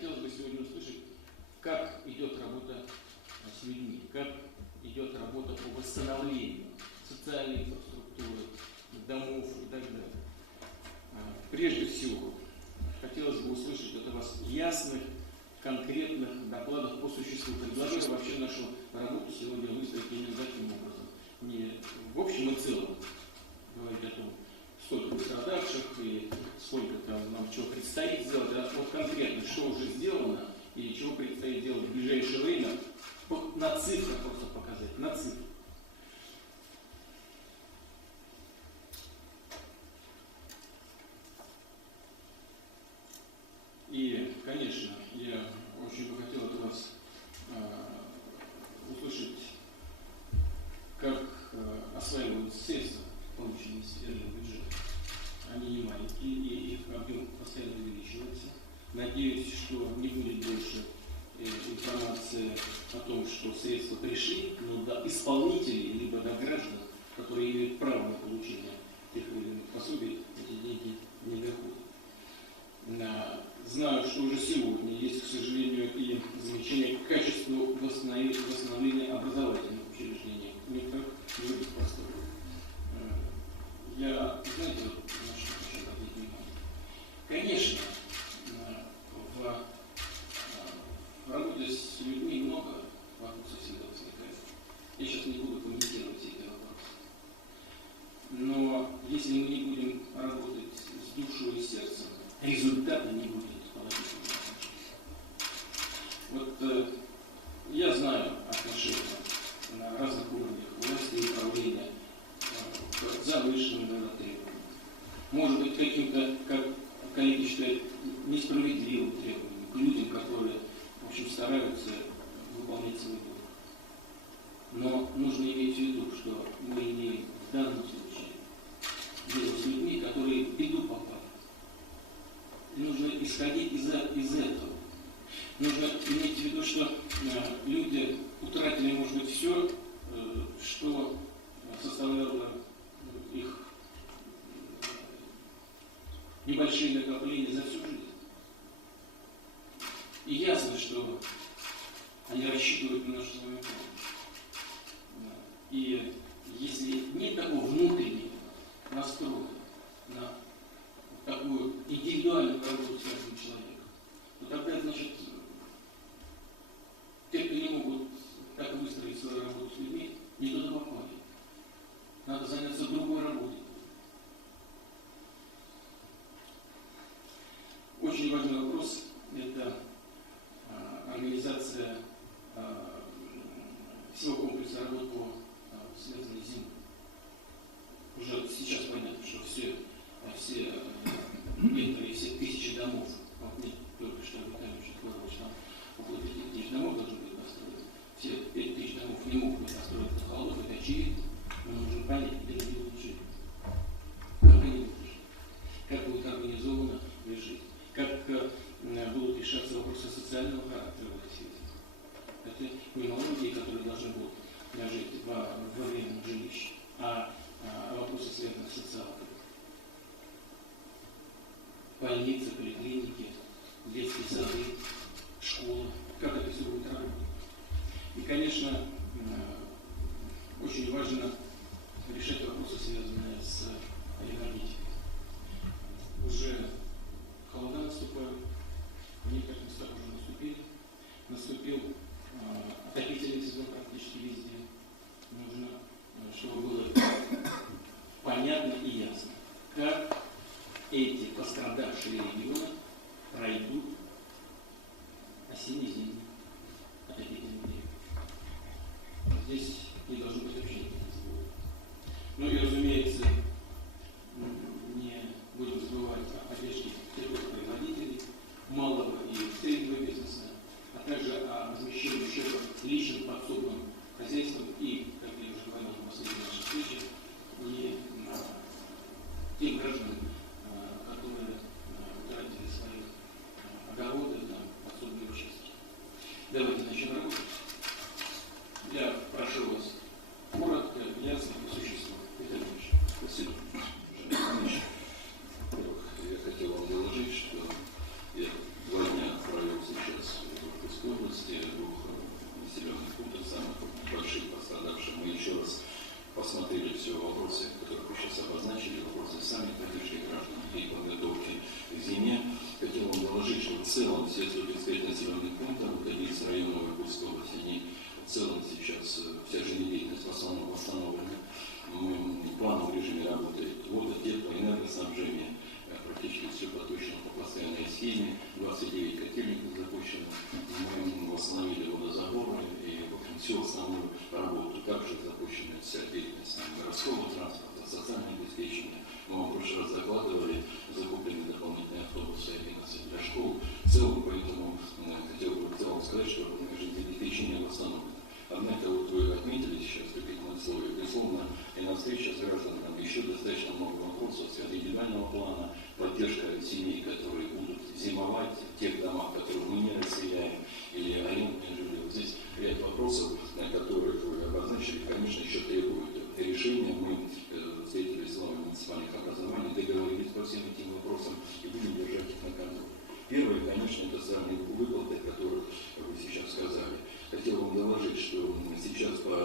хотелось бы сегодня услышать, как идет работа с людьми, как идет работа по восстановлению социальной инфраструктуры, домов и так далее. Прежде всего, хотелось бы услышать от вас ясных, конкретных докладов по существу. Предложил вообще нашу работу сегодня выстроить именно таким образом. Не в общем и целом говорить о том, сколько пострадавших и сколько там нам чего предстоит сделать, а вот конкретно, что уже сделано и чего предстоит делать в ближайшее время, на цифрах просто показать, на цифрах. И, конечно, я очень бы хотел от вас услышать, как осваиваются средства, полученные из федерального бюджета. Они не маленькие, и их объем постоянно увеличивается. Надеюсь, что не будет больше информации о том, что средства пришли, но до исполнителей, либо до граждан, которые имеют право на получение тех или иных пособий, эти деньги не доходят. Знаю, что уже сегодня есть, к сожалению, и замечания к качеству восстановления образовательных учреждений. Некоторых других построек. Я, знаете, на что хочу обратить внимание? Конечно, в работе с людьми много вопросов всегда возникает. Я сейчас не буду комментировать все эти вопросы. Но если мы не будем работать с душой и сердцем, результата не будет положительного. Вот я знаю отношения на разных уровнях власти и управления к завышенным требованиям. Может быть, каким-то, как коллеги считают, несправедливым требованиям к людям, которые, в общем, стараются выполнять свой долг. Но нужно иметь в виду, что мы имеем в данном случае дело с людьми, которые в беду попали. И нужно исходить из этого. Нужно иметь в виду, что люди утратили, может быть, все, что составляло их небольшие накопления за всю жизнь. И ясно, что они рассчитывают на нашу с вами помощь. И если нет такого внутреннего настроя на такую индивидуальную работу с каждым человеком, то тогда, значит, те, кто не могут так выстроить свою работу с людьми, не туда попали. Надо заняться другой работой. Очень важный вопрос – это организация всего комплекса работ по связанной с землей. Уже сейчас понятно, что все некоторые все тысячи домов, вот нет, только что Виталий Шаткович, там около 5000 домов должны быть построены. Все 5000 домов не могут быть построены на холодах, это очевидно, но нужно понять, где они будут жить. Как они будут жить, как будет организована их жизнь, как будут решаться вопросы социального характера в этой связи. Это немало людей, которые должны будут жить во временном жилище, а вопросы, связанные с социалкой. Больницы, поликлиники, детские сады, школы. Как это все будет работать? И, конечно, очень важно решать вопросы, связанные с энергетикой. Уже холода наступают, в некоторых местах уже наступили. Наступил отопительный сезон практически везде. Нужно, чтобы было понятно и ясно, как эти пострадавшие регионы пройдут осенне-зимний отопительный период. Здесь не должно быть вообще никаких сбоев. Ну и, разумеется, не будем забывать о поддержке производителей, малого и среднего бизнеса, а также о возмещении ущерба личным подсобным хозяйствам и, как я уже говорил в последней нашей встрече, и тем гражданам, которые утратили свои огороды на подсобные участки. Давайте начнем работать. Я прошу вас коротко, ясно, по существу. Спасибо. Я хотел вам доложить, что я 2 дня провел достаточно много вопросов с индивидуального плана, поддержка семей, которые будут зимовать в тех домах, которые мы не расселяем, или арендные жилье. Здесь ряд вопросов, которые вы обозначили, конечно, еще требуют решения. Мы встретились с главой муниципальных образований, договорились по всем этим вопросам и будем держать их на контроле. Первое, конечно, это сами выплаты, о которых вы сейчас сказали. Хотел вам доложить, что сейчас по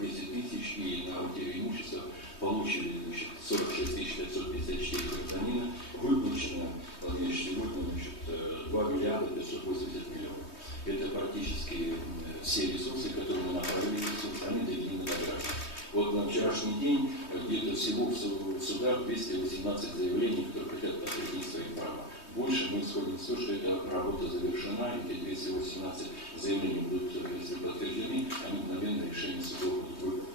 10 тысяч и на утерю имущества получили 46 554 гражданина, выплачено сегодня 2 миллиарда 580 миллионов. Это практически все ресурсы, которые мы направили в ресурсы, они довели до граждан. Вот на вчерашний день где-то всего в судах 218 заявлений, которые хотят подтвердить свои права. Больше мы исходим из того, что эта работа завершена, и эти 218 заявлений будут, если подтверждены, они мгновенно решение судов будут выполнены.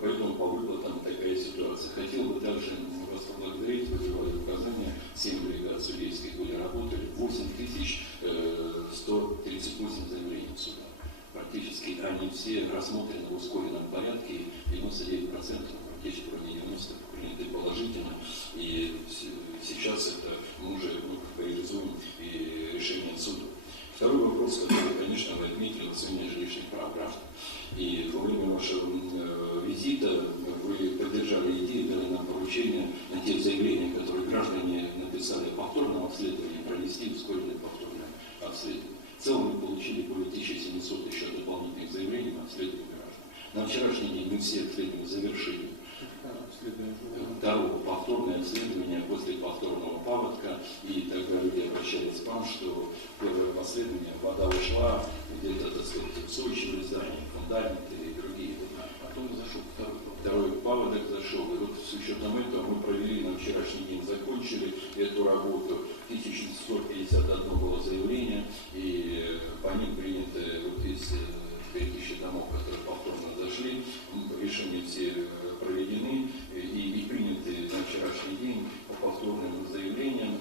Поэтому по выплатам такая ситуация. Хотел бы также вас поблагодарить, вы давали указания, 7 бригад судейских были работали, 8138 заявлений в судах. Практически они все рассмотрены в ускоренном порядке, 99%, практически кроме 90% приняты положительно. И сейчас это мы уже реализуем и решение суда. Второй вопрос, который, конечно, вы отметили, население жилищных прав граждан. И во время вашего визита вы поддержали идею, дали нам поручение на те заявления, которые граждане написали о повторном обследовании, провести ускоренное повторное обследование. В целом мы получили более 1700 еще дополнительных заявлений на обследование граждан. На вчерашний день мы все обследования завершили. Второе, повторное обследование после повторного паводка, и тогда люди обращались к вам, что первое обследование, вода ушла, где-то, так сказать, устойчивые здания, фундаменты и другие. Потом зашел второй паводок зашел, и вот с учетом этого мы провели на вчерашний день, закончили эту работу, 1151 было заявление, и по ним приняты вот из 3000 домов, которые повторно зашли, решения все проведены и приняты на вчерашний день по повторным заявлениям,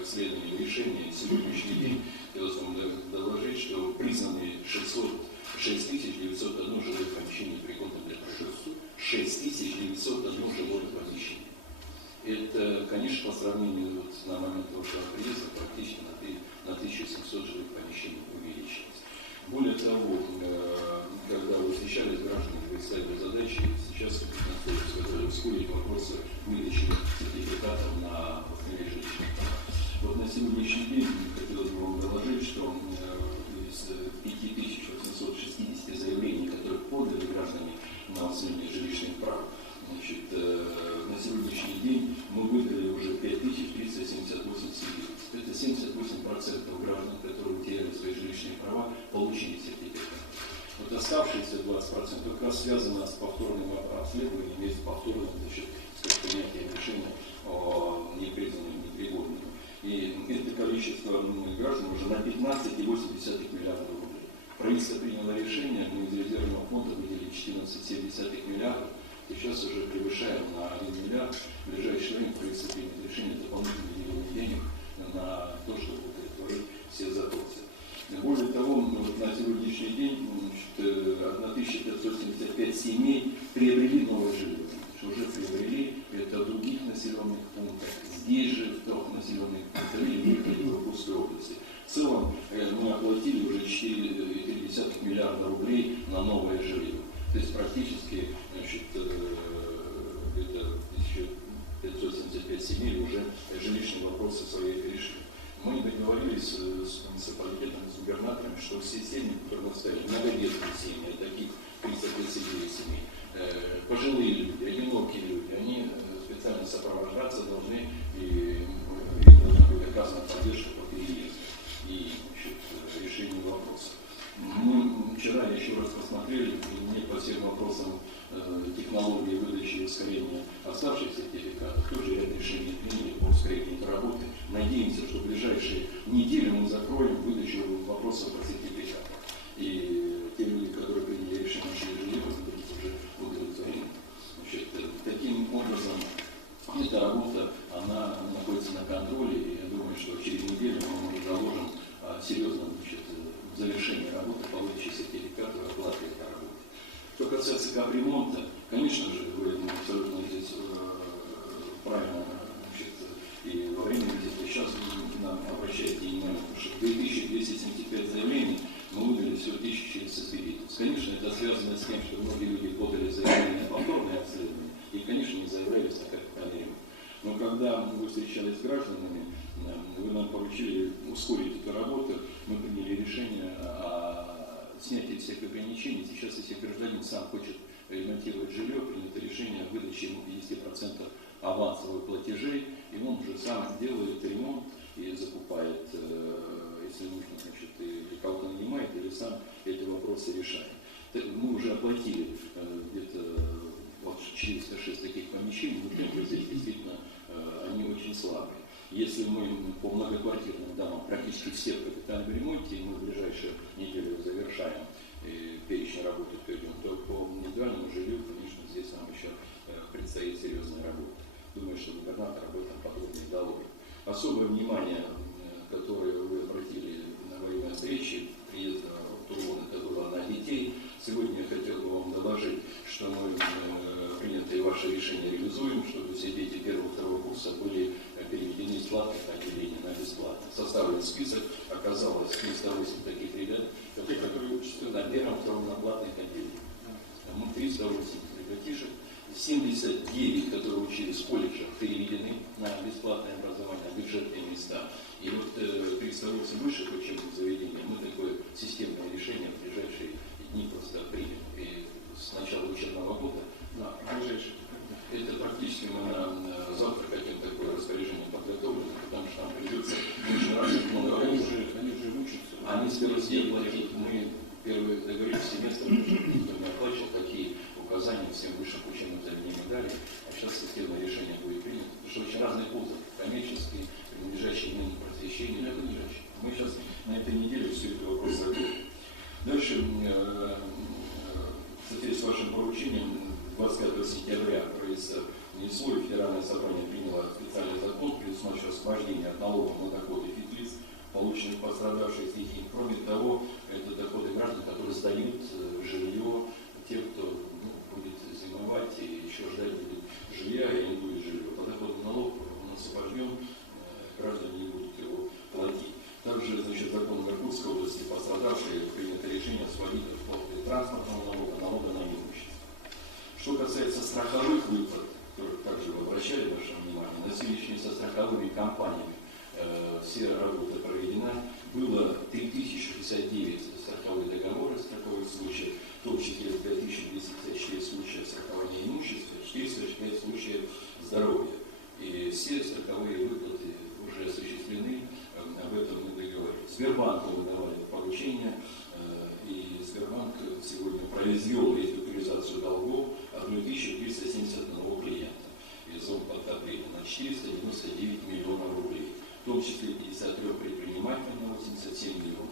обследованию решения. Сегодняшний день хотелось вам доложить, что признаны 6901 жилое помещение пригодным для проживания. 6901 жилое помещение. Это, конечно, по сравнению вот на момент вашего приезда практически на 1700 жилых помещений увеличилось. Более того, когда вы встречались с гражданами, вы ставили задачи, сейчас находится ускорить вопросы выдачи сертификатов на жилищных прав. Вот на сегодняшний день хотелось бы вам доложить, что из 5860 заявлений, которые подали граждане на оценение жилищных прав, значит, на сегодняшний день мы выдали уже 5378 свидетельств. Это 78% граждан, которые утеряли свои жилищные права, получили сертификат. Вот оставшиеся 20% как раз связано с повторным обследованием и с повторным принятием решения о непризнанном непригодном. И это количество граждан уже на 15,8 миллиарда рублей. Правительство приняло решение, мы из резервного фонда выделили 14,7 миллиардов. Сейчас уже превышаем на 1 миллиард. В ближайшее время правительство примет решение дополнительных миллионов денег на то, чтобы удовлетворить все запросы. Более того, на сегодняшний день 1575 семей приобрели новое жилье. Уже приобрели это в других населенных пунктах, здесь же, в трех населенных пунктах или в Иркутской области. В целом мы оплатили уже 4,3 миллиарда рублей на новое жилье. То есть практически где-то 1575 семей уже жилищные вопросы свои решили. Мы договорились с муниципалитетом, с губернатором, что все семьи, которые мы ставили, многодетные семьи, таких 339 семей, пожилые люди, одинокие люди, они специально сопровождаться должны и должна быть оказана поддержка по переезду и решению вопроса. Мы вчера еще раз посмотрели, мне по всем вопросам технологии выдачи и ускорения оставшихся сертификатов, тоже ряд решений приняли по ускорению этой работы. Надеемся, что в ближайшие недели мы закроем выдачу вопросов по сертификатам. И те люди, которые приняли решение жилье, будут уже удовлетворены. Таким образом, эта работа, она находится на контроле, и я думаю, что через неделю мы уже заложим серьезно в завершении работы по выдаче сертификатов и оплаты этой работы. Что касается капремонта, конечно же, вы абсолютно здесь Но когда вы встречались с гражданами, вы нам поручили ускорить эту работу, мы приняли решение о снятии всех ограничений. Сейчас, если гражданин сам хочет ремонтировать жилье, принято решение о выдаче ему 50% авансовых платежей, и он уже сам делает ремонт и закупает, если нужно, значит, или кого-то нанимает, или сам эти вопросы решает. Мы уже оплатили где-то вот 406 таких помещений, но темпы здесь действительно они очень слабые. Если мы по многоквартирным домам практически все в капитальном ремонте, мы в ближайшую неделю завершаем перечень работы пойдем, то по индивидуальному жилью, конечно, здесь нам еще предстоит серьезная работа. Думаю, что губернатор об этом подробно доложит. Особое внимание, которое вы обратили во время встречи, приезда Турона, это было на детей. Сегодня я хотел бы вам доложить, что мы принятые ваши решения реализуем, чтобы все дети первого-второго курса были переведены из платных отделений на бесплатно. Составлен список, оказалось 308 таких ребят, которые учатся на первом-втором на платных отделениях. 308 ребятишек, 79, которые учились в колледжах, переведены на бесплатное образование, на бюджетные места. И вот 308 высших учебных заведений мы такое системное решение в ближайшие дни просто примем. И с начала учебного года на ближайшие, это практически мы на завтра хотим такое распоряжение подготовлено, потому что нам придется очень разных много Они уже учатся. Они с первого дня платить, мы первый договорились семестр, никто не оплачивал, такие указания всем высшим учебным заведениям дали, а сейчас системное решение будет принято, потому что очень разные позы, коммерческие, принадлежащие ныне просвещению, принадлежащие. Мы сейчас на этой неделе все это вопрос закроем. Дальше, кстати, с вашим поручением, 25 сентября правительство внесло, и Федеральное собрание приняло специальный закон, предусматривающий освобождение от налогов на доходы физлиц, полученных пострадавших стихий. Кроме того, это доходы граждан, которые сдают жилье тем, кто будет зимовать и еще ждать будет жилья и не будет жилья. По доходу налог он освобожден, граждане не будут его платить. Также, значит, закон Иркутской области пострадавшие принято решение освободить от платы транспортного налога, налога на имущество. Что касается страховых выплат, которых также вы обращали ваше внимание, на сегодняшний день со страховыми компаниями все работа проведена. Было 3069 страховых договоров, страховых случаев, в том числе 5254 случая страхования имущества, 405 случаев здоровья. И все страховые выплаты уже осуществлены, об этом мы договорились. Сбербанку мы давали поручение, и Сбербанк сегодня произвел реструктуризацию долгов 1371 клиента из зон подтопления на 499 миллионов рублей, в том числе 53 предпринимателей на 87 миллионов.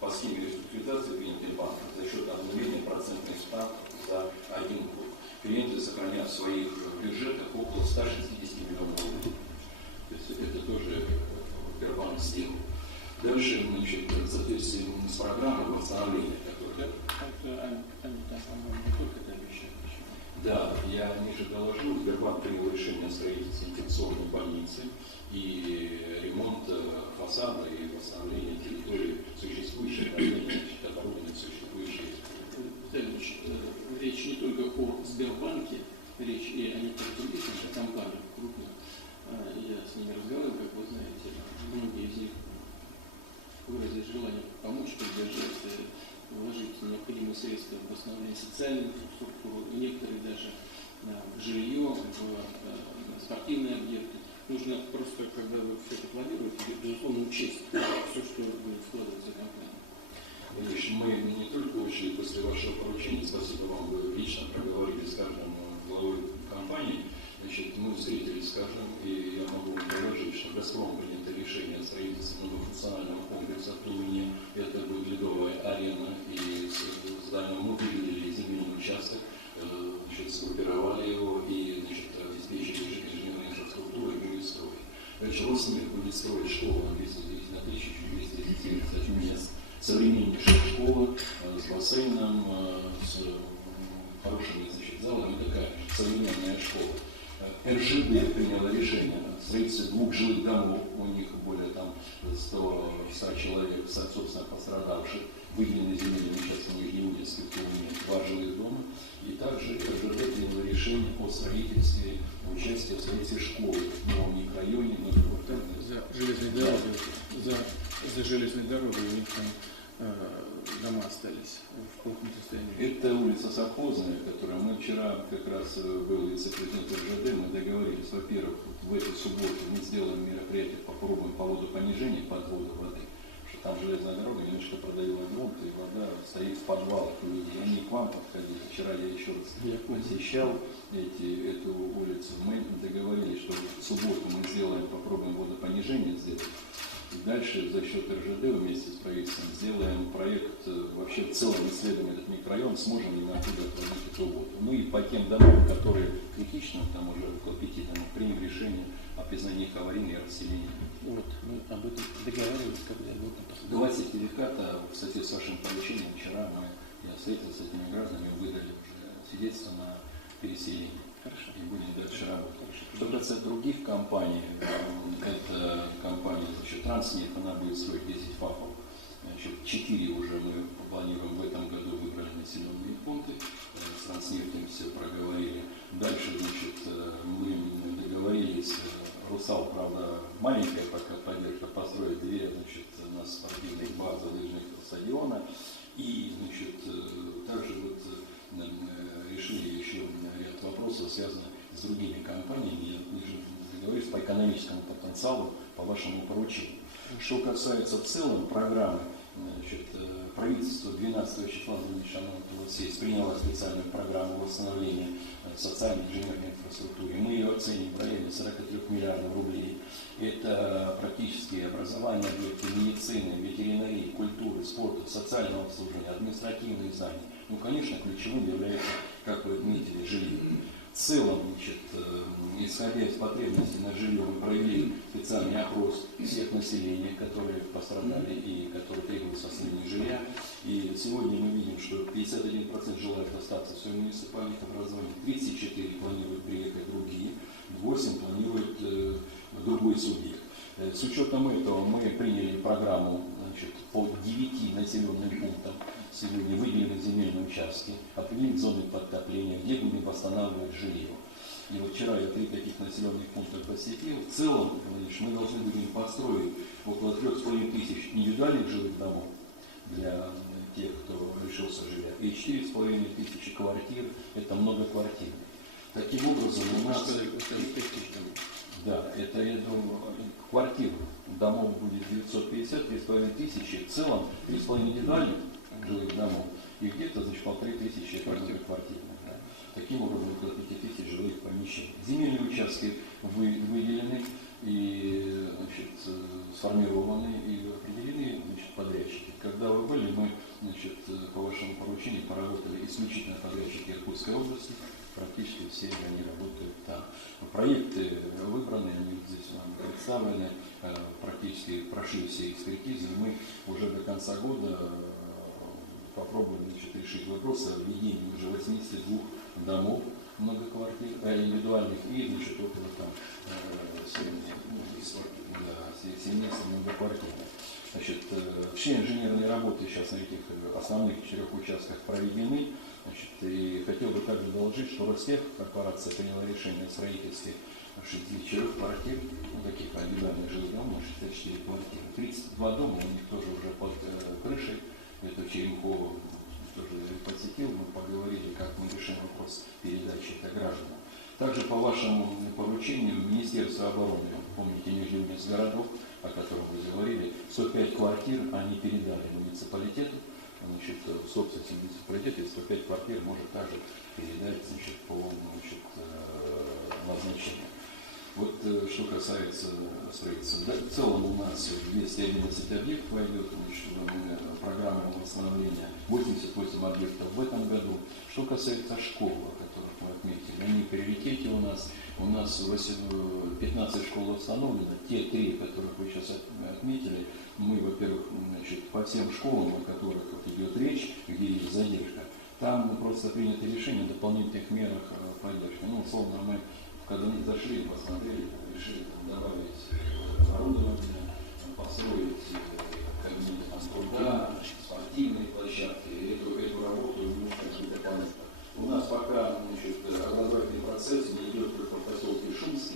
По схеме реструктуризации принятой банком за счет обнуления процентных ставок за 1 год. Клиенты сохраняют в своих бюджетах около 160 миллионов рублей. То есть это тоже Сбербанк сделал. Дальше, значит, в соответствии с программой восстановления, которая... Они там, по-моему, не только это обещают еще. Да, я ниже доложил, Сбербанк принял решение о строительстве инфекционной больницы и ремонт фасада и восстановление территории существующих оборудования существующей. Речь не только о Сбербанке, речь и о некоторых других компаниях крупных. Я с ними разговаривал, как вы знаете, многие из них выразили желание помочь, поддержать, вложить необходимые средства в восстановление социальной инфраструктуры, и некоторые даже в жилье, в спортивные объекты. Нужно просто, когда вы все это планируете, безусловно, учесть все, что будет вкладываться в компанию. Видишь, мы не только учли после вашего поручения, спасибо вам, вы лично проговорили с каждым главой компании, значит, мы встретились с каждым, и я могу вам доложить, что «Газпром» принято решение о строительстве многофункционального комплекса в Тулуне, это будет ледовая арена, и с зданием мы выделили земельный участок, значит, сгруппировали его и, значит, обеспечили инженерной инфраструктурой и будет строить. Дальше Роснефть будет строить школу на 1230 мест, современнейшая школа с бассейном, с хорошими, значит, залами, такая современная школа. РЖД приняло решение о строительстве 2 жилых домов, у них более там 100 человек, собственно, пострадавших, выделены земельными участками Нижнеудинской в 2 жилых дома. И также РЖД приняло решение о строительстве участия эти школы в новом микрорайоне, многоквартальные. За железной дорогой, за железной дорогой у них там дома остались в плохом состоянии. Это улица Совхозная, которая мы вчера, как раз был вице-президент РЖД, мы договорились, во-первых, в эту субботу мы сделаем мероприятие, попробуем по водопонижению, подвода воды, что там железная дорога немножко продавила грунт, и вода стоит в подвалах у людей. Они к вам подходили. Вчера я еще раз посещал эту улицу. Мы договорились, что в субботу мы сделаем, попробуем водопонижение сделать. И дальше за счет РЖД вместе с правительством сделаем проект, вообще в целом исследуем этот микрорайон, сможем ли мы оттуда отводить эту воду. Ну и по тем домам, которые критичны, там уже около 5 домов, примем решение о признании их аварийной и расселении. Вот, мы об этом договаривались, когда вот на последний. Два сертификата, кстати, с вашим поручением, вчера я встретился с этими гражданами, выдали уже свидетельство на переселение. Хорошо. И будем дальше работать. Что касается других компаний, это компания, значит, Транснефть, она будет строить 10 ФАПов. Значит, 4 уже мы планируем в этом году, выбрали населенные пункты, с Транснефтью все проговорили. Дальше, значит, мы договорились, Русал, правда, маленькая пока поддержка, построить 2, значит, на спортивных базах лыжных стадиона. И, значит, также вот решили еще ряд вопросов, связанных с другими компаниями. Мы же договорились по экономическому потенциалу, по вашему поручению. Что касается в целом программы, значит, правительство 12 числа 2016 приняло специальную программу восстановления социальной инженерной инфраструктуры. Мы ее оценим в районе 43 миллиардов рублей. Это практически образование, объекты медицины, ветеринарии, культуры, спорта, социального обслуживания, административные здания. Ну, конечно, ключевым является, как вы отметили, жилье. В целом, значит, исходя из потребностей на жилье, мы провели специальный опрос всех населения, которые пострадали и которые требуют восстановления жилья. И сегодня мы видим, что 51% желают остаться в своем муниципальных образованиях, 34 планируют приехать другие, 8 планируют другой субъект. С учетом этого мы приняли программу, значит, по 9 населенным пунктам. Сегодня выделены земельные участки, определить зоны подтопления, где будем восстанавливать жилье. И вот вчера я 3 таких населенных пункта посетил. В целом, значит, мы должны будем построить около 3500 индивидуальных жилых домов для тех, кто лишился жилья, и 4500 квартир, это многоквартирные. Таким образом, у нас... Да, это, я думаю, квартир домов будет 950, 3500, в целом 3,5 индивидуальных жилых домов, и где-то, значит, 1500 квартирных. Да. Таким образом, около 5000 жилых помещений. Земельные участки выделены и, значит, сформированы и определены, значит, подрядчики. Когда вы были, мы, значит, по вашему поручению поработали исключительно подрядчики Иркутской области, практически все они работают там. Проекты выбраны, они здесь нам представлены, практически прошли все экспертизы, и мы уже до конца года попробуем, значит, решить вопрос о введении уже 82 домов индивидуальных и, значит, около там 17 многоквартирных. Значит, все инженерные работы сейчас на этих основных 4 участках проведены. Значит, и хотел бы также доложить, что Ростех, корпорация, приняла решение о строительстве 64 квартир, таких индивидуальных жилых домов, 64 квартиры. 32 дома у них тоже уже под крышей. Это Черемхово тоже посетил, мы поговорили, как мы решим вопрос передачи это гражданам. Также по вашему поручению Министерство обороны, помните, Нижнеудинск городок, о котором вы говорили, 105 квартир они передали муниципалитету, значит, в собственность муниципалитета, и 105 квартир может также передать, значит, по, значит, назначению. Вот что касается строительства. В целом у нас 211 объектов войдет в программу восстановления, 88 объектов в этом году. Что касается школ, о которых мы отметили, они в приоритете у нас. У нас 15 школ установлено. Те 3, которых вы сейчас отметили, мы, во-первых, значит, по всем школам, о которых идет речь, где есть задержка, там просто принято решение о дополнительных мерах поддержки. Ну, условно, мы когда мы зашли, посмотрели, решили добавить оборудование, построить кабинеты труда, спортивные площадки. Эту работу немножко дополнительно. У нас пока, значит, образовательный процесс не идет только в поселке Шумский.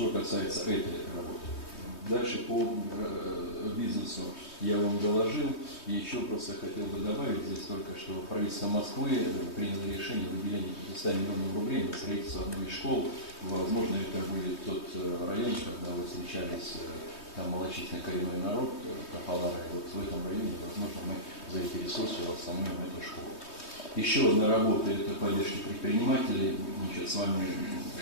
что касается этой работы. Дальше по бизнесу я вам доложил. И еще просто хотел бы добавить здесь только, что правительство Москвы приняло решение о выделении 500 миллионов рублей на строительство одной из школ. Возможно, это будет тот район, когда вы встречались, там малочисленный коренной народ, Тополара. И вот в этом районе, возможно, мы за эти ресурсы восстановим эту школу. Еще одна работа – это поддержка предпринимателей. Значит, с вами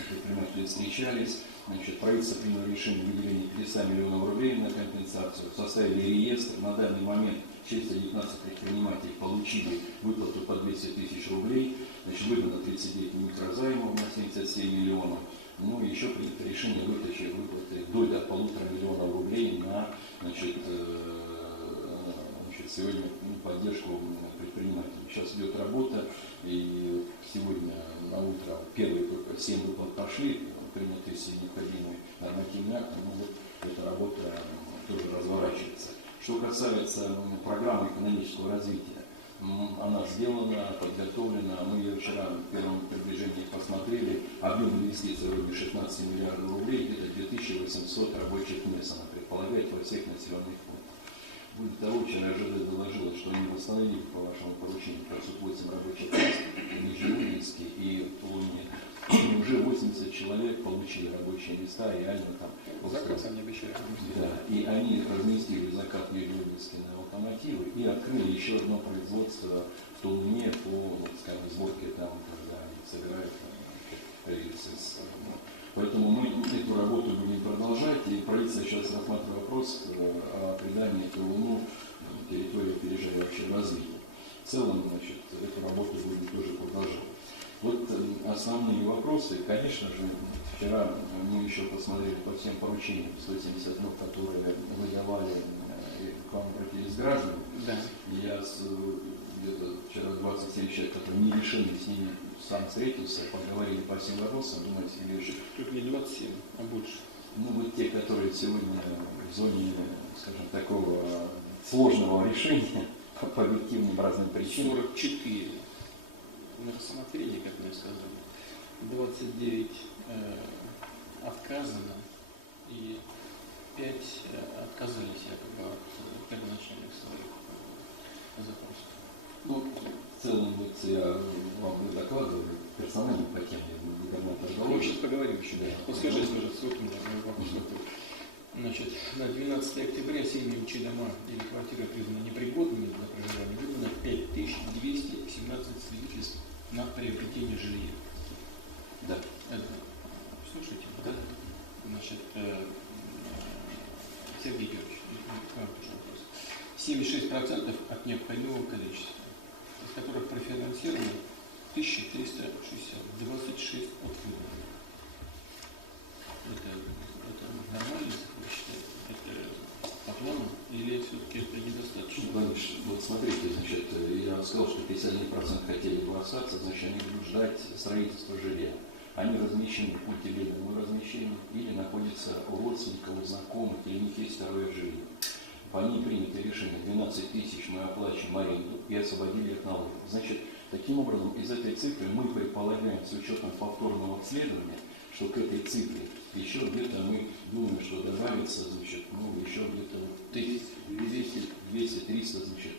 предприниматели встречались. Значит, правительство приняло решение о выделении 500 миллионов рублей на компенсацию. Составили реестр. На данный момент 419 предпринимателей получили выплату по 200 тысяч рублей. Значит, выдано 39 микрозаймов на 77 миллионов. Ну и еще принято решение вытащить выплаты до 1,5 миллиона рублей на сегодня поддержку предпринимателей. Сейчас идет работа, и сегодня на утро первые только 7 выплат пошли, приняты все необходимые нормативные акты, но вот эта работа тоже разворачивается. Что касается программы экономического развития, она сделана, подготовлена. Мы ее вчера в первом приближении посмотрели. Объем инвестиций вроде 16 миллиардов рублей, где-то 2800 рабочих мест она предполагает во всех населенных пунктах. Более того, вчера ЖД доложила, что они восстановили по вашему поручению 508 рабочих мест в Нижнеудинске и в Луне. И уже 80 человек получили рабочие места, реально там. Заказ они обещали. Да, и они разместили заказ в Нижнеудинске на локомотивы и открыли еще одно производство в Тулуне по, скажем, сборке там, когда они собирают рельсы. Поэтому мы эту работу будем продолжать, и правительство сейчас рассматривает вопрос о придании Тулуну территории опережающего развития. В целом, значит, эту работу будем тоже продолжать. Вот основные вопросы. Конечно же, вчера мы еще посмотрели по всем поручениям 170 которые вы давали, к вам обратились граждане. Да. Я где-то вчера 27 человек, которые не решили с ними сам встретился, поговорили по всем вопросам. Думаю, Сергей, Тут не 27, а больше. ну вот те, которые сегодня в зоне, скажем, такого сложного решения по объективным разным причинам. 44 на рассмотрение, как мне сказали. 29 отказано и 5 отказались якобы от первоначальных своих запросов. Ну, в целом, вот я вам не докладываю персонально по теме губернатора Мы сейчас поговорим еще. Да. Вот скажите, пожалуйста, вот у меня вопрос такой. Значит, на 12 октября семьи жилые дома или квартиры признаны непригодными для проживания, выдано 5217 свидетельств на приобретение жилья. Да. Это, слушайте, Да. значит, Сергей Георгиевич, к вам тоже вопрос. 76% от необходимого количества, из которых профинансировано 1360, 26 от выданных. Это нормально, вы считаете? Это по плану или все-таки это недостаточно? Конечно. Вот смотрите, значит, я вам сказал, что 51% хотели бы остаться, значит, они будут ждать строительства жилья. Они размещены в мультивильном размещении или находятся у родственников, у знакомых, или у них есть второе жилье. По ним принято решение 12 тысяч мы оплачиваем аренду и освободили от налогов. Значит, таким образом, из этой цифры мы предполагаем с учетом повторного обследования, что к этой цифре еще где-то мы думаем, что добавится, значит, ну, еще где-то 200-300, значит,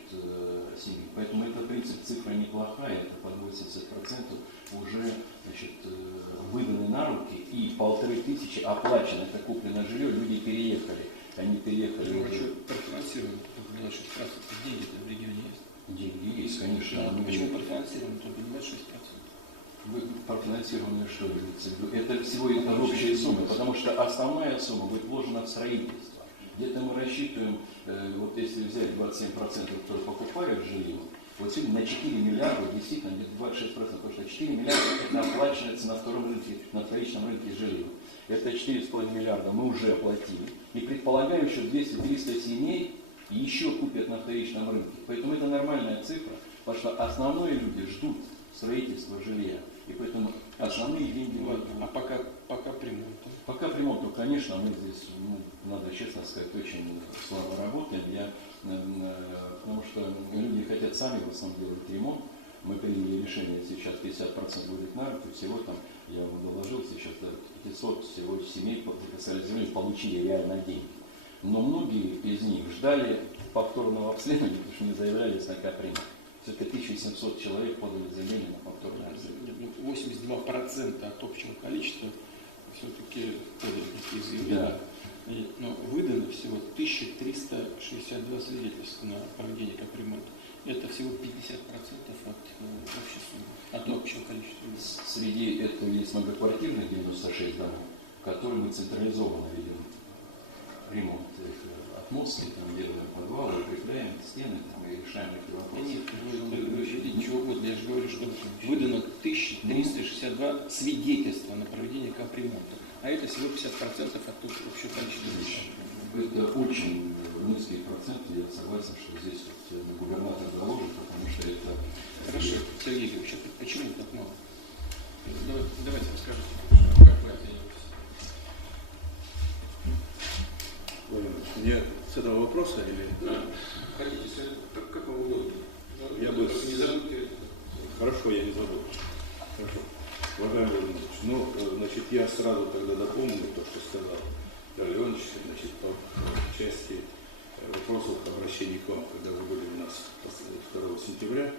семей. Поэтому это, в принципе, цифра неплохая, это под 80% уже, значит, выданы на руки, и 1500 оплачено, это куплено жилье, люди переехали. Они переехали. Ну, а что профинансировано? Только 26%. Деньги-то в регионе есть. Деньги есть, конечно. Да, почему профинансировано только 26%? Вы профинансированы что имеется в виду? Это всего общая сумма, потому что основная сумма будет вложена в строительство. Где-то мы рассчитываем, вот если взять 27%, которые покупают жилье, вот сегодня на 4 миллиарда, действительно, где-то 26%, потому что 4 миллиарда это оплачивается на втором рынке, на вторичном рынке жилья. Это 4,5 миллиарда мы уже оплатили. И предполагаем, что 200-300 семей еще купят на вторичном рынке. Поэтому это нормальная цифра, потому что основные люди ждут строительства жилья. И поэтому основные деньги... А пока по ремонту? Пока по ремонту, конечно, мы здесь, надо честно сказать, очень слабо работаем. Потому что люди хотят сами в основном делать ремонт. Мы приняли решение, сейчас 50% будет на руки, всего там, я вам доложил, сейчас 500 700 всего семей записали заявление, получили реально деньги. Но многие из них ждали повторного обследования, потому что не заявлялись на капремонт. Все-таки 1700 человек подали заявление на повторное обследование. 82% от общего количества все-таки подали такие заявления. Да. Но выдано всего 1362 свидетельства на проведение капремонта. Это всего 50% от общей суммы, от общего количества. Среди этого есть многоквартирных 96 домов, в которые мы централизованно ведем ремонт отмостки, там делаем подвалы, укрепляем стены там, и решаем эти вопросы. Нет, ничего угодно. Я же говорю, что выдано 1362 свидетельства на проведение капремонта. А это всего 50% от общего количества. Это очень низкий процент, я согласен, что здесь вот губернатор доложит, потому что это... Хорошо, Сергей Юрьевич, почему так мало? Давайте расскажите, как вы оцениваете. Мне с этого вопроса или... Да. Хотите, как вам удобно? Я бы... Не забудьте. Хорошо, я не забуду. Хорошо. Уважаемый Владимирович, значит, я сразу тогда дополню то, что сказал Дарья Иванович, значит, по части вопросов обращений к вам, когда вы были у нас 2 сентября,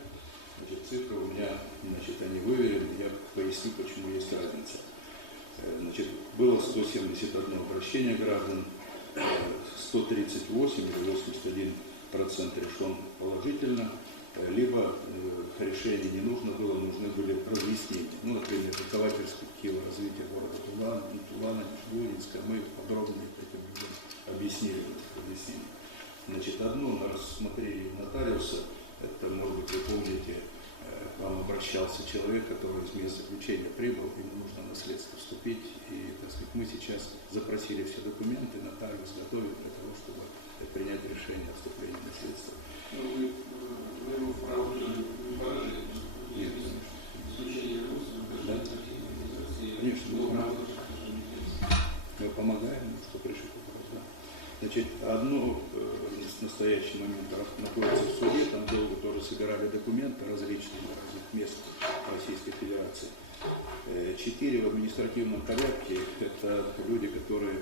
значит, цифры у меня, значит, они выверены, я поясню, почему есть разница. Значит, было 171 обращение граждан, 138 или 81% решен положительно, либо решение не нужно было, нужны были разъяснения. Ну, например, какова перспектива развития города Тулана, Нижегородска, мы подробно этим людям объяснили разъяснение. Значит, одно на рассмотрении нотариуса, это, может быть, вы помните, к вам обращался человек, который из места заключения прибыл, ему нужно наследство вступить, и, так сказать, мы сейчас запросили все документы, нотариус готовит для того, чтобы принять решение о вступлении в наследство. Вы его вправо не положили? Нет. Исключение Да? Конечно, мы помогаем, чтобы решить вопрос. Да. Значит, одно в настоящий момент находится в суде, там долго тоже собирали документы различные в разных местах Российской Федерации. 4 в административном порядке – это люди, которые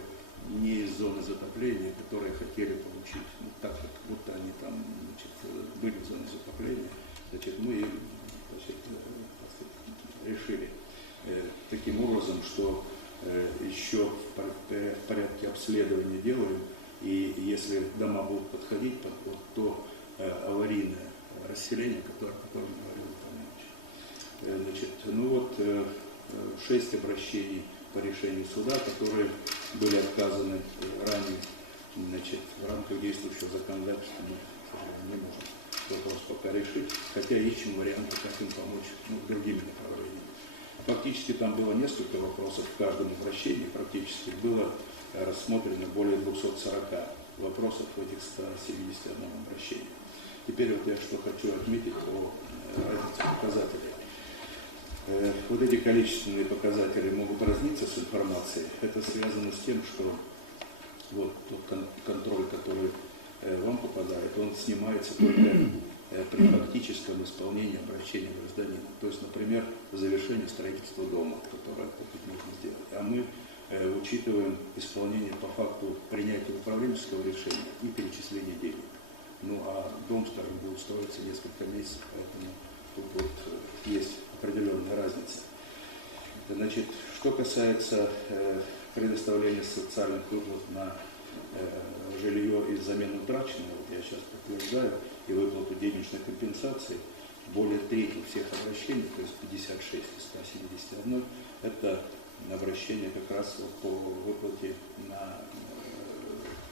не из зоны затопления, которые хотели получить, ну, так как будто они там, значит, были в зоне затопления, значит, мы им, значит, решили таким образом, что еще в порядке обследования делаем, и если дома будут подходить под то аварийное расселение, о котором говорил Иванович. Значит, ну вот 6 обращений по решению суда, которые были отказаны ранее, значит, в рамках действующего законодательства мы, к сожалению, не можем вопрос пока решить, хотя ищем варианты, как им помочь, ну, другими направлениями. Фактически там было несколько вопросов в каждом обращении, практически было рассмотрено более 240 вопросов в этих 171 обращении. Теперь вот я что хочу отметить по разнице показателей. Вот эти количественные показатели могут разниться с информацией. Это связано с тем, что вот тот контроль, который вам попадает, он снимается только при фактическом исполнении обращения гражданина. То есть, например, завершение строительства дома, которое нужно сделать. А мы учитываем исполнение по факту принятия управленческого решения и перечисления денег. Ну а дом, скажем, будет строиться несколько месяцев, поэтому тут вот есть определенная разница. Значит, что касается предоставления социальных выплат на жилье и замену утраченного, вот я сейчас подтверждаю, и выплату денежной компенсации, более трети всех обращений, то есть 56 из 171, это обращение как раз вот по выплате на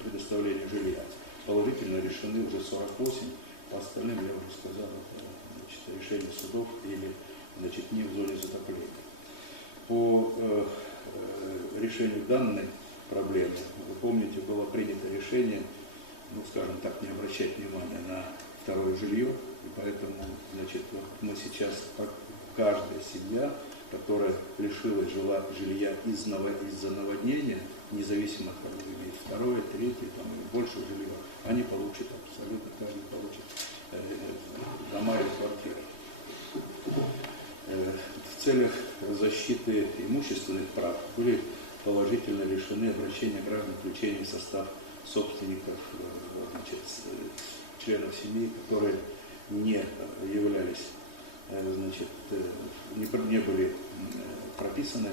предоставление жилья. Положительно решены уже 48, по остальным, я уже сказал, это, значит, решение судов или, значит, не в зоне затопления. По решению данной проблемы, вы помните, было принято решение, ну, скажем так, не обращать внимания на второе жилье, и поэтому, значит, вот мы сейчас, каждая семья, которая лишилась жилья из-за наводнения, независимо от того, имеет второе, третье, там, и больше жилья, они получат абсолютно, каждый получит дома или квартиры. В целях защиты имущественных прав были положительно решены обращения граждан включения в состав собственников, значит, членов семьи, которые не являлись, значит, не были прописаны.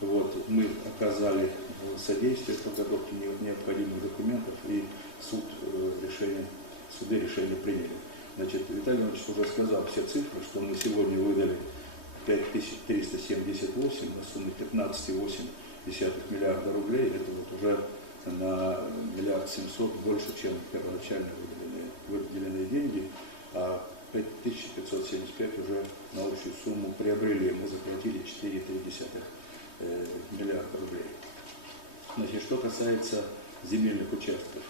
Вот, мы оказали содействие в подготовке необходимых документов, и суды решение приняли. Значит, Виталий Иванович уже сказал все цифры, что мы сегодня выдали 5378 на сумму 15,8 миллиарда рублей. Это вот уже на 1 700 000 больше, чем первоначально выделенные деньги, а 5575 уже на общую сумму приобрели. Мы заплатили 4,3 миллиарда рублей. Значит, что касается земельных участков,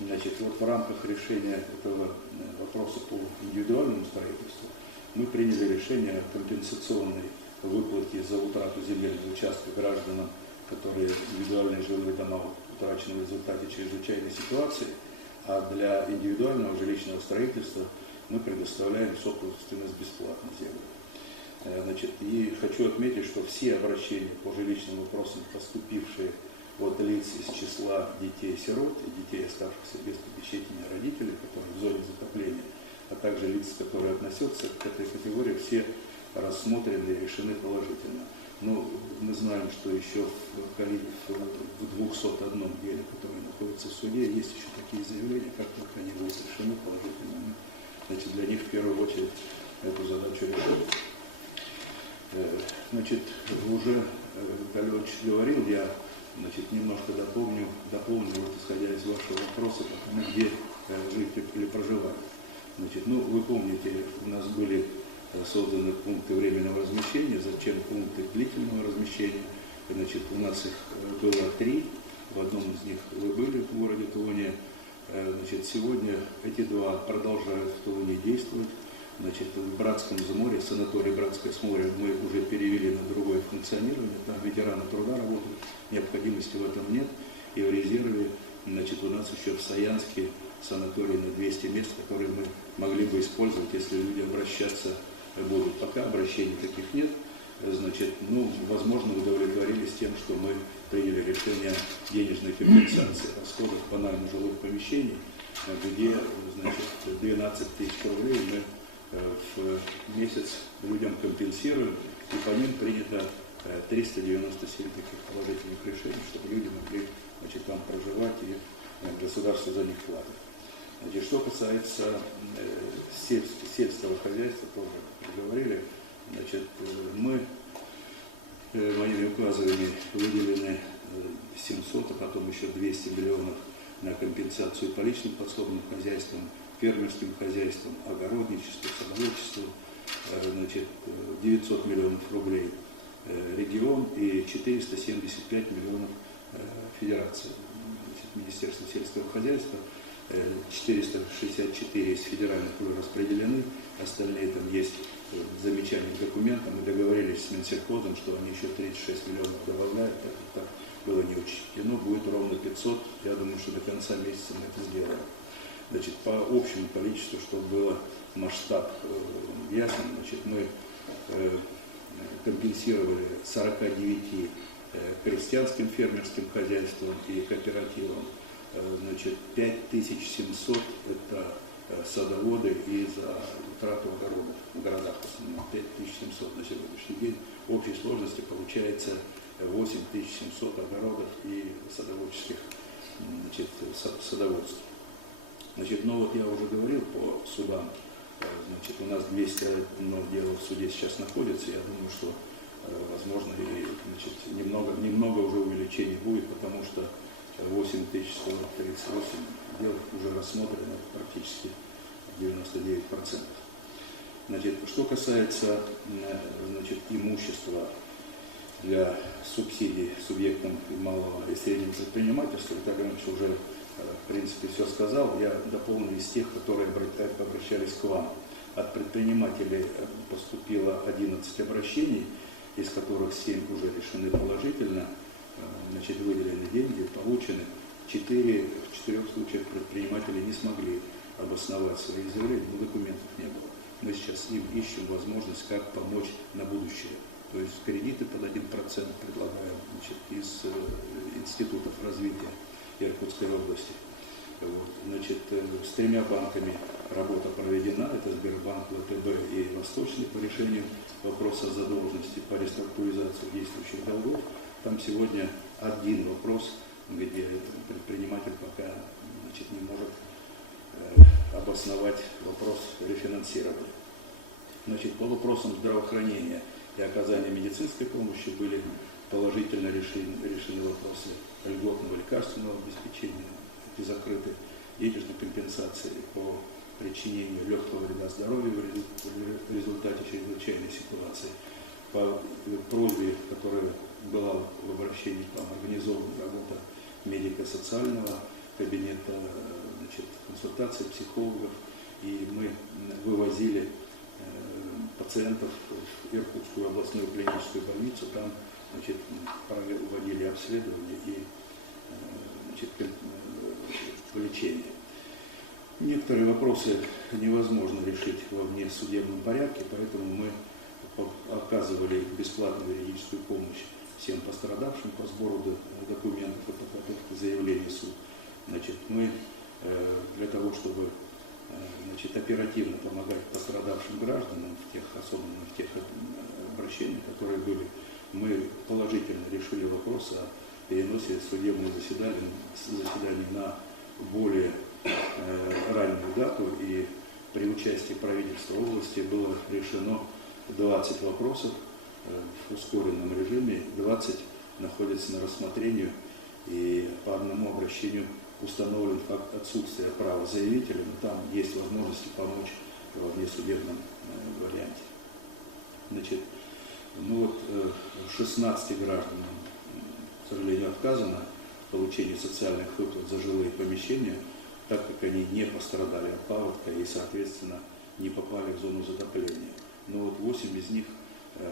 значит, вот в рамках решения этого вопроса по индивидуальному строительству мы приняли решение о компенсационной выплате за утрату земельного участка гражданам, которые индивидуальные жилые дома утрачены в результате чрезвычайной ситуации, а для индивидуального жилищного строительства мы предоставляем собственность бесплатно землю. Значит, и хочу отметить, что все обращения по жилищным вопросам, поступившие от лиц из числа детей-сирот и детей, оставшихся без попечения родителей, которые в зоне затопления, а также лиц, которые относятся к этой категории, все рассмотрены и решены положительно. Но мы знаем, что еще в 201 деле, которое находится в суде, есть еще такие заявления, как только они будут решены положительно. Мы, значит, для них в первую очередь эту задачу решим. Значит, уже Виталий Иванович говорил, я, значит, немножко дополню, вот, исходя из вашего вопроса, где жить или проживать. Значит, ну, вы помните, у нас были созданы пункты временного размещения, затем пункты длительного размещения. Значит, у нас их было 3, в одном из них вы были в городе Тулуне. Значит, сегодня эти 2 продолжают в Тулуне действовать. Значит, в Братском Заморье, санаторий Братское Заморье мы уже перевели на другое функционирование, там ветераны труда работают, необходимости в этом нет. И в резерве, значит, у нас еще в Саянске санаторий на 200 мест, которые мы могли бы использовать, если люди обращаться будут. Пока обращений таких нет, значит, ну, возможно, удовлетворились тем, что мы приняли решение денежной компенсации расходов по найму жилых помещений, где, значит, 12 000 рублей мы в месяц людям компенсируем, и по ним принято 397 таких положительных решений, чтобы люди могли, значит, там проживать, и государство за них платит. Значит, что касается сельского хозяйства, тоже говорили, значит, мы моими указами выделены 700, а потом еще 200 миллионов на компенсацию по личным подсобным хозяйствам, фермерским хозяйствам, огородничеству, садоводчеству, значит, 900 миллионов рублей регион и 475 миллионов федерации. Значит, Министерство сельского хозяйства, 464 из федеральных уже распределены, остальные там есть замечания к документам. Мы договорились с Минсельхозом, что они еще 36 миллионов добавляют, так было не учтено, будет ровно 500, я думаю, что до конца месяца мы это сделаем. Значит, по общему количеству, чтобы было масштаб ясен, значит, мы компенсировали 49 крестьянским фермерским хозяйствам и кооперативам, значит, 5700 это садоводы и за утрату огородов в городах, в основном 5700 на сегодняшний день. В общей сложности получается 8700 огородов и садоводческих, значит, садоводств. Значит, ну вот я уже говорил по судам, значит, у нас 201 дело в суде сейчас находится, я думаю, что, возможно, и, значит, немного уже увеличений будет, потому что 8138 дел уже рассмотрено, практически 99%. Значит, что касается, значит, имущества для субсидий субъектам малого и среднего предпринимательства, так раньше уже, в принципе, все сказал, я дополню из тех, которые обращались к вам. От предпринимателей поступило 11 обращений, из которых 7 уже решены положительно, значит, выделены деньги, получены. В 4 случаях предприниматели не смогли обосновать свои заявления, но документов не было. Мы сейчас им ищем возможность, как помочь на будущее. То есть кредиты под 1% предлагаем значит, из институтов развития Иркутской области. Вот. Значит, с 3 банками работа проведена, это Сбербанк, ВТБ и Восточный, по решению вопроса задолженности по реструктуризации действующих долгов. Там сегодня один вопрос, где предприниматель пока, значит, не может обосновать вопрос рефинансирования. Значит, по вопросам здравоохранения и оказания медицинской помощи были положительно решены вопросы льготного лекарственного обеспечения и закрыты денежной компенсации по причинению легкого вреда здоровью в результате чрезвычайной ситуации. По просьбе, которая была в обращении, там организована работа медико-социального кабинета, значит, консультации психологов, и мы вывозили пациентов в Иркутскую областную клиническую больницу, там, значит, проводили обследование и, значит, лечение. Некоторые вопросы невозможно решить во внесудебном порядке, поэтому мы оказывали бесплатную юридическую помощь всем пострадавшим по сбору документов и подготовке заявлений в суд. Значит, мы для того, чтобы, значит, оперативно помогать пострадавшим гражданам особенно в тех обращениях, которые были, мы положительно решили вопрос о переносе судебных заседаний на более раннюю дату, и при участии правительства области было решено 20 вопросов в ускоренном режиме, 20 находятся на рассмотрении, и по одному обращению установлен факт отсутствия права заявителя, но там есть возможность помочь в внесудебном варианте. Значит, 16 гражданам, к сожалению, отказано в получении социальных выплат за жилые помещения, так как они не пострадали от паводка и, соответственно, не попали в зону затопления. Но 8 из них,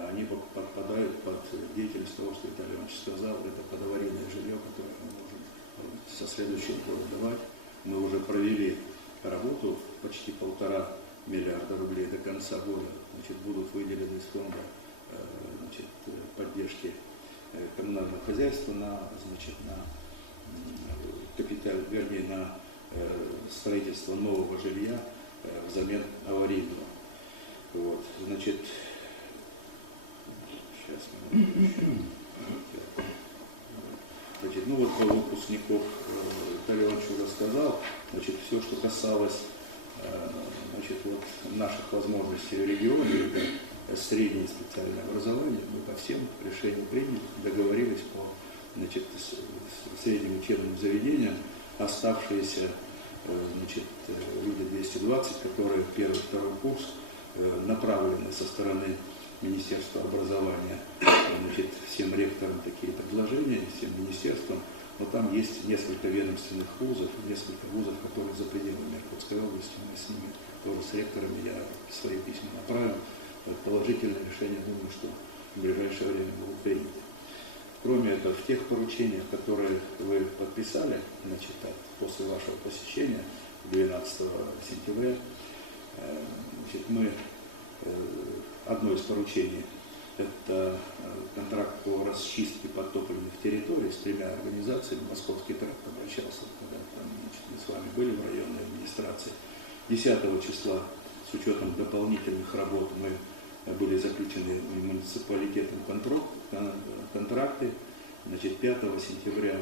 они подпадают под деятельность того, что Виталий Иванович сказал, это подаварийное жилье, которое мы можем со следующего года давать. Мы уже провели работу, почти 1,5 миллиарда рублей до конца года, значит, будут выделены из фонда, значит, поддержки коммунального хозяйства на капиталь, вернее, на строительство нового жилья взамен аварийного. Вот, значит, сейчас по выпускников Виталий Иванович рассказал, значит, все, что касалось, значит, наших возможностей в регионе, это среднее специальное образование, мы по всем решениям приняли, договорились по, значит, средним учебным заведениям. Оставшиеся, значит, люди 220, которые первый-второй курс, направлены со стороны Министерства образования, значит, всем ректорам такие предложения, всем министерствам, но там есть несколько ведомственных вузов, несколько вузов, которые за пределами Иркутской области, мы с ними, тоже с ректорами, я свои письма направил. Положительное решение, думаю, что в ближайшее время будут приняты. Кроме этого, в тех поручениях, которые вы подписали, значит, после вашего посещения 12 сентября, значит, мы, одно из поручений, это контракт по расчистке подтопленных территорий с 3 организациями. Московский тракт обращался, когда там, значит, мы с вами были в районной администрации. 10 числа с учетом дополнительных работ мы были заключены муниципалитетом контракты. Значит, 5 сентября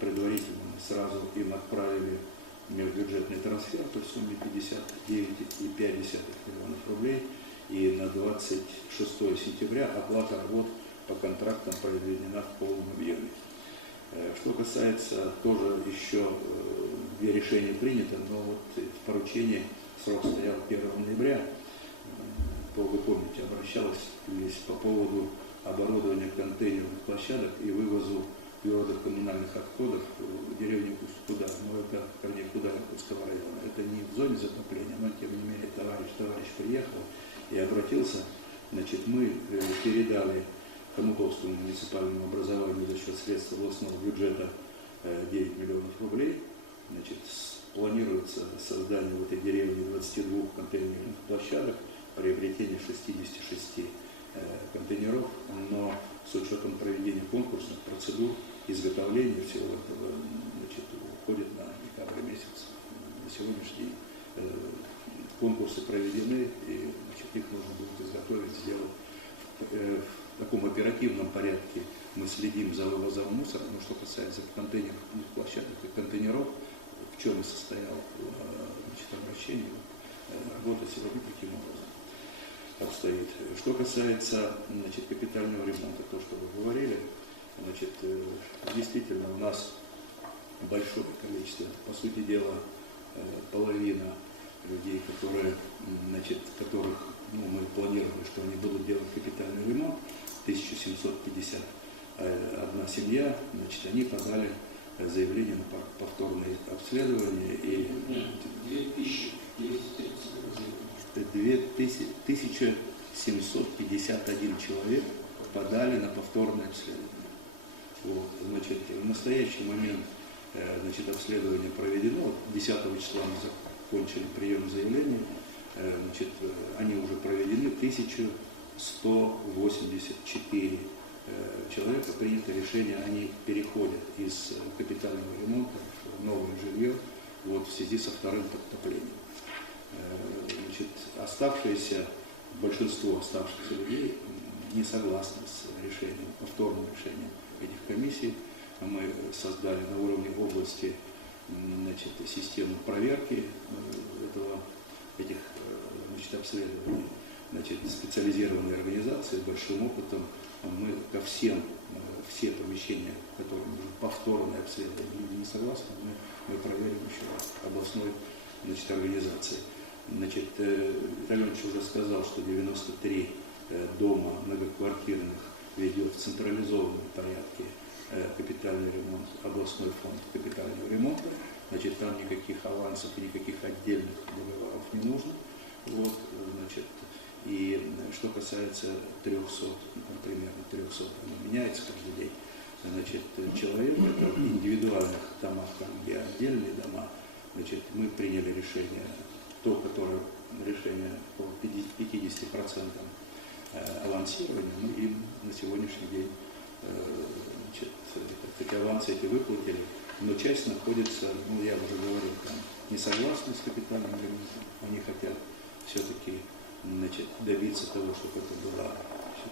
предварительно сразу им отправили межбюджетный трансфер в сумме 59,5 миллионов рублей. И на 26 сентября оплата работ по контрактам произведена в полном объеме. Что касается, тоже еще 2 решения приняты, но в поручении срок стоял 1 ноября. Вы помните, обращалась по поводу оборудования контейнерных площадок и вывозу твердых коммунальных отходов в деревню Куда, Куда Иркутского района. Это не в зоне затопления, но тем не менее товарищ приехал и обратился. Значит, мы передали Хомутовскому муниципальному образованию за счет средств областного бюджета 9 миллионов рублей. Значит, планируется создание в этой деревне 22 контейнерных площадок, приобретение 66 контейнеров, но с учетом проведения конкурсных процедур процедур изготовления всего этого, значит, уходит на декабрь месяц. На сегодняшний день конкурсы проведены, и значит, их нужно будет изготовить, сделать в таком оперативном порядке. Мы следим за вывозом мусора, но что касается контейнерных площадок и контейнеров, в чем и состояло значит, обращение, работа сегодня таким образом обстоит. Что касается значит, капитального ремонта, то, что вы говорили, значит, действительно у нас большое количество, по сути дела, половина людей, которые, значит, которых мы планировали, что они будут делать капитальный ремонт, 1751 семья, значит, они подали заявление на повторное обследование и 2751 человек подали на повторное обследование. Вот, значит, в настоящий момент значит, обследование проведено. 10 числа мы закончили прием заявлений. Значит, они уже проведены. 1184 человека принято решение, они переходят из капитального ремонта в новое жилье вот, в связи со вторым подтоплением. Значит, большинство оставшихся людей не согласны с решением, повторным решением этих комиссий. Мы создали на уровне области значит, систему проверки этих значит, обследований. Значит, специализированные организации с большим опытом. Мы ко все помещения, которые нужно повторное обследование, люди не согласны, мы проверим еще раз областной значит, организации. Значит, Виталий Иванович уже сказал, что 93 дома многоквартирных ведет в централизованном порядке капитальный ремонт, областной фонд капитального ремонта. Значит, там никаких авансов и никаких отдельных договоров не нужно. Вот, значит, и что касается 300, примерно 300, оно меняется каждый день, значит, человек, это в индивидуальных домах, там, где отдельные дома, значит, мы приняли решение, решение по 50% авансирования, мы им на сегодняшний день значит, эти авансы эти выплатили, но часть находится, я уже говорил, там, не согласны с капитальным ремонтом, они хотят все-таки значит, добиться того, чтобы это был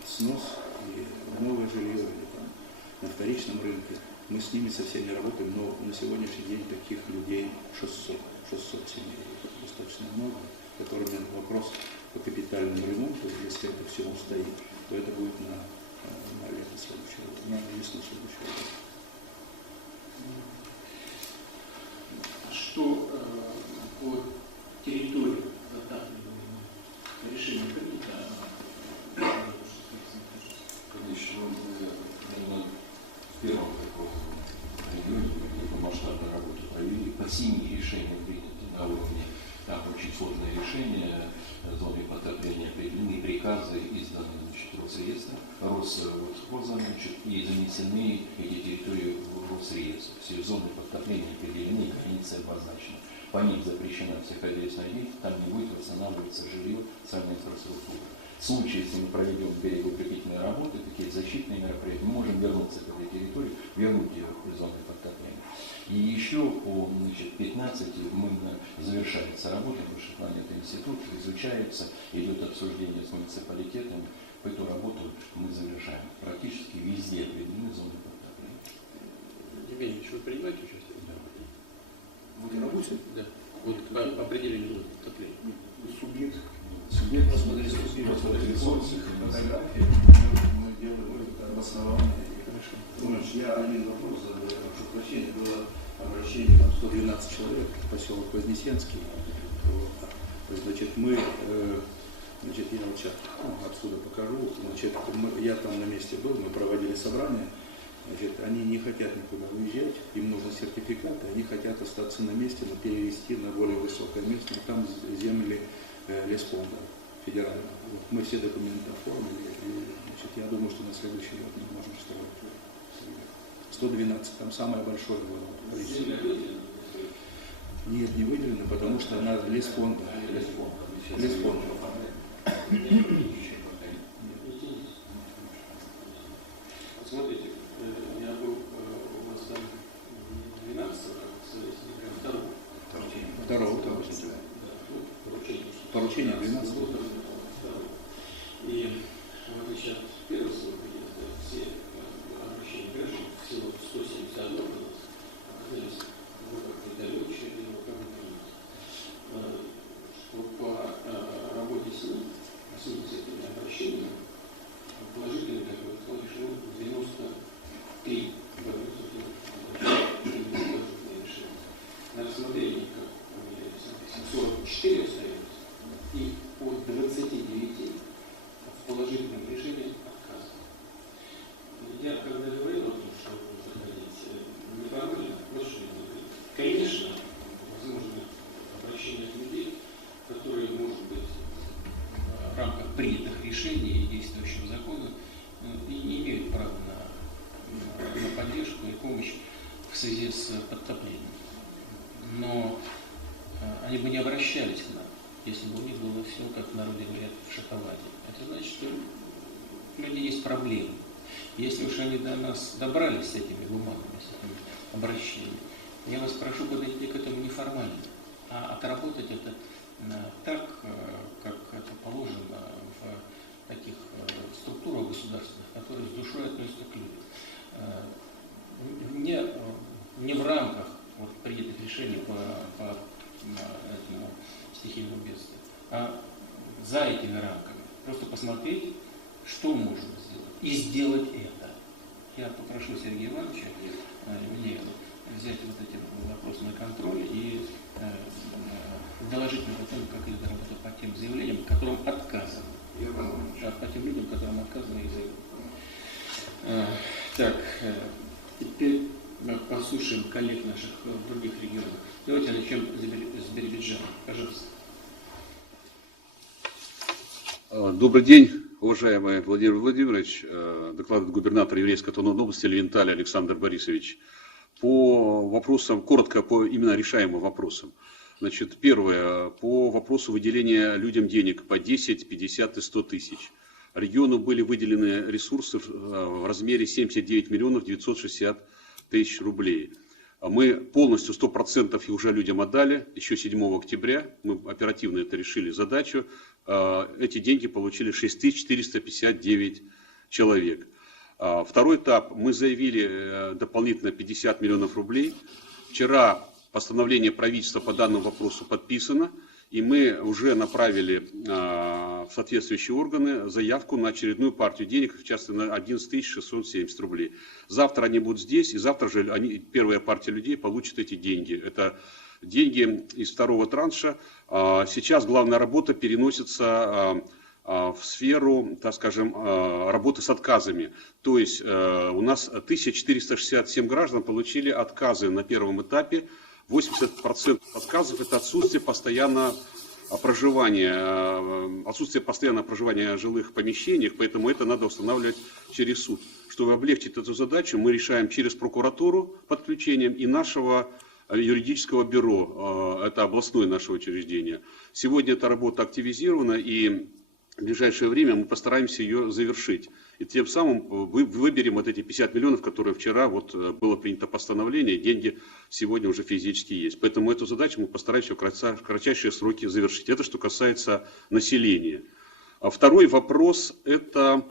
снос и новое жилье или там, на вторичном рынке. Мы с ними со всеми работаем, но на сегодняшний день таких людей 600 семей, это достаточно много, которыми вопрос по капитальному ремонту, если это все устоит, то это будет на лето следующего года, на весну следующего года. Что по территории решение принято? Конечно, мы, наверное, в первом таком регионе по масштабной работе провели, по 7 решениям приняты на уровне, там очень сложное решение, зоны потопления определены, приказы изданы, значит, Росреестра, Росхоза, значит, и занесены эти территории в Росреестр. Все зоны потопления определены, границы обозначены. По ним запрещена сельскохозяйственная деятельность, там не будет восстанавливаться жилье, социальная инфраструктура. В случае, если мы проведем берегоукрепительные работы, какие-то защитные мероприятия, мы можем вернуться к этой территории, вернуть ее в зоны подтопления. И еще по 15 завершается работа, потому что планета институт изучается, идет обсуждение с муниципалитетами. Эту работу мы завершаем. Практически везде определены зоны подтопления. Евгений, вы принимаете участие? Да. В этой работе? Да. Вот по определению зон подтопления. Субъект, Посмотрите ресурсы, фотографии, мы делаем обоснование. Думаешь, я один вопрос задаю, прошу прощения, было обращение, там 112 человек, поселок Вознесенский. Значит, мы, значит, я вот сейчас отсюда покажу, значит, я там на месте был, мы проводили собрание, значит, они не хотят никуда уезжать, им нужен сертификат, они хотят остаться на месте, но перевести на более высокое место, но там земли лесфонда федерального. Вот мы все документы оформили, и, значит, я думаю, что на следующий год мы можем строить. 112, там самое большое было. Нет, не выделено, потому что она лесфонда. Лесфонда. Смотрите, я был 2-го сентября. Поручение 12 года. И мы сейчас первый свой приезд, все обращения граждан, всего 171 оказались в руках недалече и в руках интернета. Что по работе с ним, особенно с этими обращениями, положительно такое решено 93 решения. На рассмотрение, как у меня 44 остается, и от 29 в положительном решении отказа. Я когда говорил о том, что нужно ходить неформально, вот что я говорю. Конечно, возможно, обращение от людей, которые, может быть, в рамках принятых решений и действующего закона и не имеют права на поддержку и помощь в связи с подтоплением. Но они бы не обращались к нам, если бы у них было все, как в народе говорят, в шоколаде. Это значит, что у людей есть проблемы. Если уж они до нас добрались с этими бумагами, с этими обращениями, я вас прошу подойти к этому неформально, а отработать это так, как это положено в таких структурах государственных, которые с душой относятся к людям. Не в рамках вот, принятых решений по этому стихийному бедствию, а за этими рамками. Просто посмотреть, что можно сделать, и сделать это. Я попрошу Сергея Ивановича мне взять вот эти вопросы на контроль и доложить мне о том, как идет работа по тем заявлениям, которым отказано. По тем людям, которым отказано их заявление. Так, теперь послушаем коллег наших в других регионах. Давайте начнем с Биробиджана. Пожалуйста. Добрый день, уважаемый Владимир Владимирович. Докладывает губернатор Еврейской автономной области Левенталь Александр Борисович. По вопросам, коротко по именно решаемым вопросам. Значит, первое, по вопросу выделения людям денег по 10, 50 и 100 тысяч. Региону были выделены ресурсы в размере 79 миллионов 960 тысяч рублей. Мы полностью 100% их уже людям отдали. Еще 7 октября мы оперативно это решили задачу. Эти деньги получили 6459 человек. Второй этап. Мы заявили дополнительно 50 миллионов рублей. Вчера постановление правительства по данному вопросу подписано. И мы уже направили в соответствующие органы заявку на очередную партию денег, в частности на 11 670 рублей. Завтра они будут здесь, и завтра же первая партия людей получит эти деньги. Это деньги из второго транша. Сейчас главная работа переносится в сферу, так скажем, работы с отказами. То есть у нас 1467 граждан получили отказы на первом этапе. 80% отказов – это отсутствие постоянного проживания в жилых помещениях, поэтому это надо устанавливать через суд. Чтобы облегчить эту задачу, мы решаем через прокуратуру подключением и нашего юридического бюро, это областное наше учреждение. Сегодня эта работа активизирована, и в ближайшее время мы постараемся ее завершить. И тем самым выберем вот эти 50 миллионов, которые вчера вот было принято постановление, деньги сегодня уже физически есть. Поэтому эту задачу мы постараемся в кратчайшие сроки завершить. Это что касается населения. А второй вопрос – это,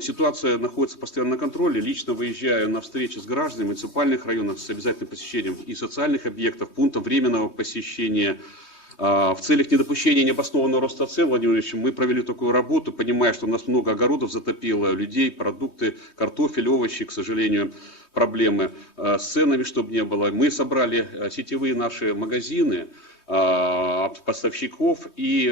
ситуация находится постоянно на контроле. Лично выезжаю на встречи с гражданами муниципальных районов с обязательным посещением и социальных объектов, пунктов временного посещения. В целях недопущения необоснованного роста цен, Владимир Ильич, мы провели такую работу, понимая, что у нас много огородов затопило, людей, продукты, картофель, овощи, к сожалению, проблемы с ценами, чтобы не было. Мы собрали сетевые наши магазины, поставщиков и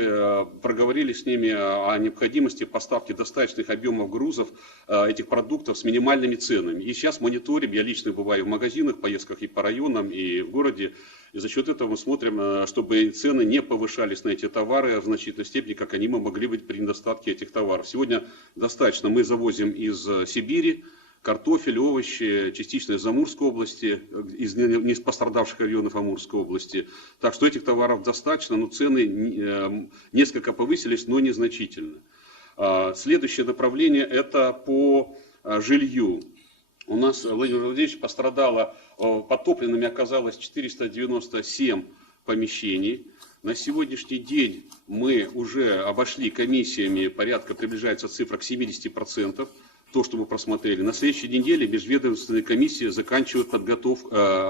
проговорили с ними о необходимости поставки достаточных объемов грузов этих продуктов с минимальными ценами. И сейчас мониторим, я лично бываю в магазинах, поездках и по районам, и в городе, и за счет этого мы смотрим, чтобы цены не повышались на эти товары в значительной степени, как они могли быть при недостатке этих товаров. Сегодня достаточно мы завозим из Сибири картофель, овощи, частично из Амурской области, из не пострадавших районов Амурской области. Так что этих товаров достаточно, но цены несколько повысились, но незначительно. Следующее направление – это по жилью. У нас, Владимир Владимирович, пострадало, подтопленными оказалось 497 помещений. На сегодняшний день мы уже обошли комиссиями, порядка приближается цифра к 70%, то, что мы просмотрели. На следующей неделе межведомственные комиссии заканчивают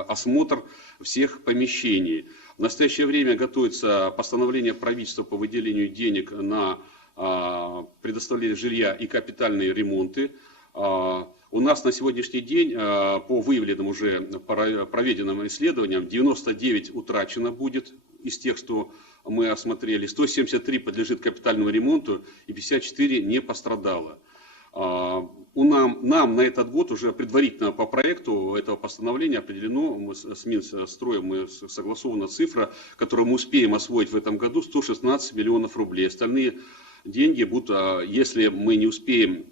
осмотр всех помещений. В настоящее время готовится постановление правительства по выделению денег на предоставление жилья и капитальные ремонты. У нас на сегодняшний день по выявленным уже проведенным исследованиям 99 утрачено будет из тех, что мы осмотрели, 173 подлежит капитальному ремонту и 54 не пострадало. Нам на этот год уже предварительно по проекту этого постановления определено, мы с Минстроем согласована цифра, которую мы успеем освоить в этом году, 116 миллионов рублей. Остальные деньги будут, если мы не успеем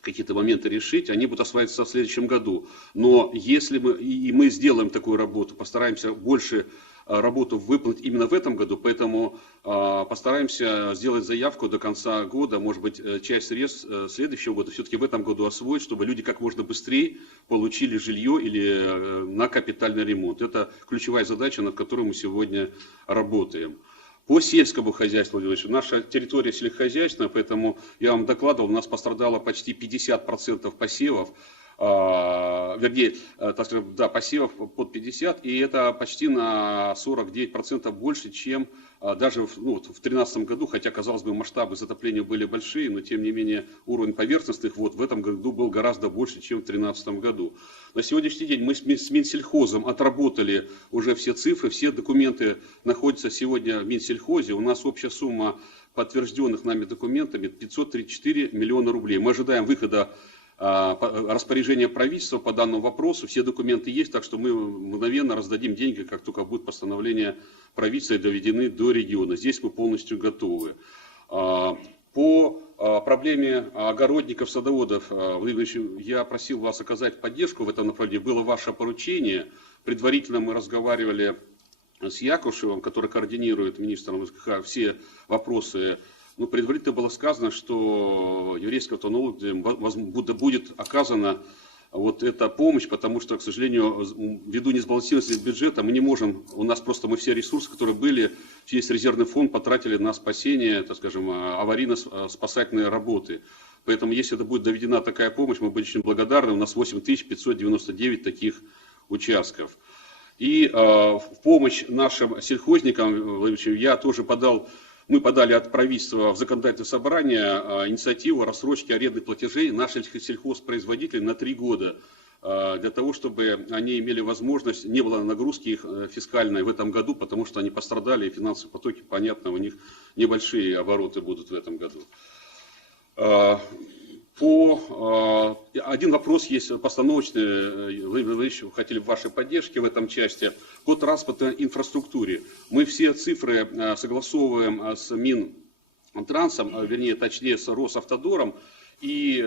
какие-то моменты решить, они будут осваиваться в следующем году. Но если мы сделаем такую работу, постараемся больше работу выполнить именно в этом году, поэтому постараемся сделать заявку до конца года, может быть, часть средств следующего года все-таки в этом году освоить, чтобы люди как можно быстрее получили жилье или на капитальный ремонт. Это ключевая задача, над которой мы сегодня работаем. По сельскому хозяйству, Владимир Владимирович, наша территория сельскохозяйственная, поэтому я вам докладывал, у нас пострадало почти 50% посевов, вернее, так скажем, да, посевов под 50, и это почти на 49% больше, чем даже в 2013 году, хотя, казалось бы, масштабы затопления были большие, но тем не менее уровень поверхностных вод в этом году был гораздо больше, чем в 2013 году. На сегодняшний день мы с Минсельхозом отработали уже все цифры, все документы находятся сегодня в Минсельхозе, у нас общая сумма подтвержденных нами документами 534 миллиона рублей. Мы ожидаем выхода распоряжение правительства по данному вопросу, все документы есть, так что мы мгновенно раздадим деньги, как только будет постановление правительства и доведены до региона. Здесь мы полностью готовы. По проблеме огородников, садоводов, Владимир Ильич, я просил вас оказать поддержку в этом направлении, было ваше поручение, предварительно мы разговаривали с Якушевым, который координирует министром СКХ все вопросы. Предварительно было сказано, что еврейскому автономии будет оказана вот эта помощь, потому что, к сожалению, ввиду несбалансированности бюджета мы не можем, мы все ресурсы, которые были, через резервный фонд потратили на спасение, так скажем, аварийно-спасательные работы. Поэтому, если это будет доведена такая помощь, мы будем очень благодарны. У нас 8599 таких участков. И в помощь нашим сельхозникам, мы подали от правительства в законодательное собрание инициативу рассрочки арендных платежей наших сельхозпроизводителей на 3 года, для того, чтобы они имели возможность, не было нагрузки их фискальной в этом году, потому что они пострадали, и финансовые потоки, понятно, у них небольшие обороты будут в этом году. Один вопрос есть постановочный, Владимир Владимирович, хотели бы вашей поддержки в этом части. По транспортной инфраструктуре. Мы все цифры согласовываем с Минтрансом, точнее с Росавтодором. И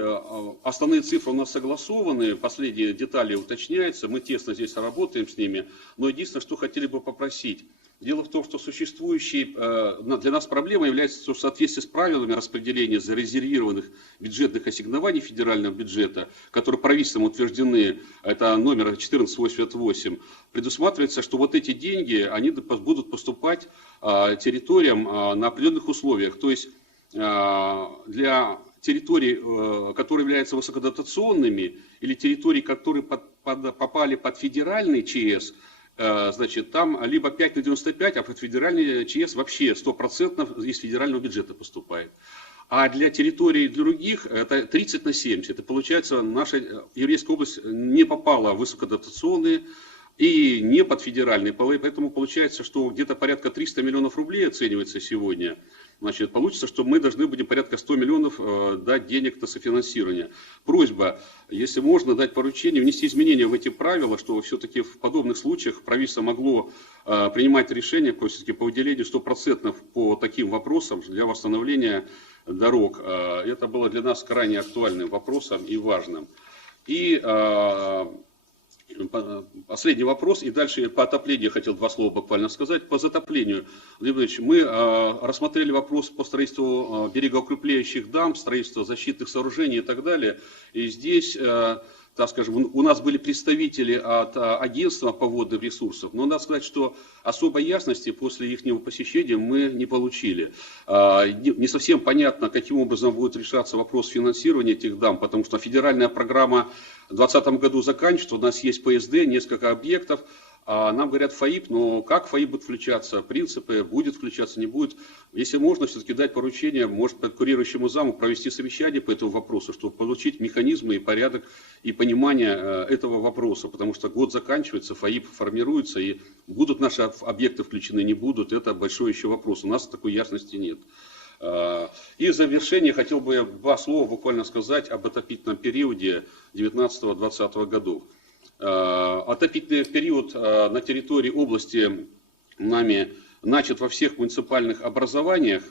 основные цифры у нас согласованы, последние детали уточняются, мы тесно здесь работаем с ними. Но единственное, что хотели бы попросить. Дело в том, что существующей для нас проблемой является в соответствии с правилами распределения зарезервированных бюджетных ассигнований федерального бюджета, которые правительством утверждены, это номер 1488, предусматривается, что вот эти деньги, они будут поступать территориям на определенных условиях. То есть для территорий, которые являются высокодотационными, или территорий, которые попали под федеральный ЧС, значит, там либо 5 на 95, а под федеральный ЧС вообще 100% из федерального бюджета поступает. А для территорий других это 30 на 70. Это получается, наша еврейская область не попала в высокодотационные и не под федеральные полы. Поэтому получается, что где-то порядка 300 миллионов рублей оценивается сегодня. Значит, получится, что мы должны будем порядка 100 миллионов дать денег на софинансирование. Просьба, если можно, дать поручение, внести изменения в эти правила, что все-таки в подобных случаях правительство могло принимать решение все-таки по выделению 100% по таким вопросам для восстановления дорог. Это было для нас крайне актуальным вопросом и важным. И последний вопрос, и дальше по отоплению я хотел 2 слова буквально сказать. По затоплению, Владимир Ильич, мы рассмотрели вопрос по строительству берегоукрепляющих дамб, строительству защитных сооружений и так далее. И здесь так скажем, у нас были представители от агентства по водным ресурсам, но надо сказать, что особой ясности после их посещения мы не получили. Не совсем понятно, каким образом будет решаться вопрос финансирования этих дам, потому что федеральная программа в 2020 году заканчивается, у нас есть ПСД, несколько объектов, а нам говорят ФАИП, но как ФАИП будет включаться, принципы, будет включаться, не будет. Если можно, все-таки дать поручение, может, курирующему заму провести совещание по этому вопросу, чтобы получить механизмы и порядок и понимание этого вопроса, потому что год заканчивается, ФАИП формируется, и будут наши объекты включены, не будут, это большой еще вопрос, у нас такой ясности нет. И в завершение хотел бы два слова буквально сказать об отопительном периоде 19-20 годов. Отопительный период на территории области нами начат во всех муниципальных образованиях.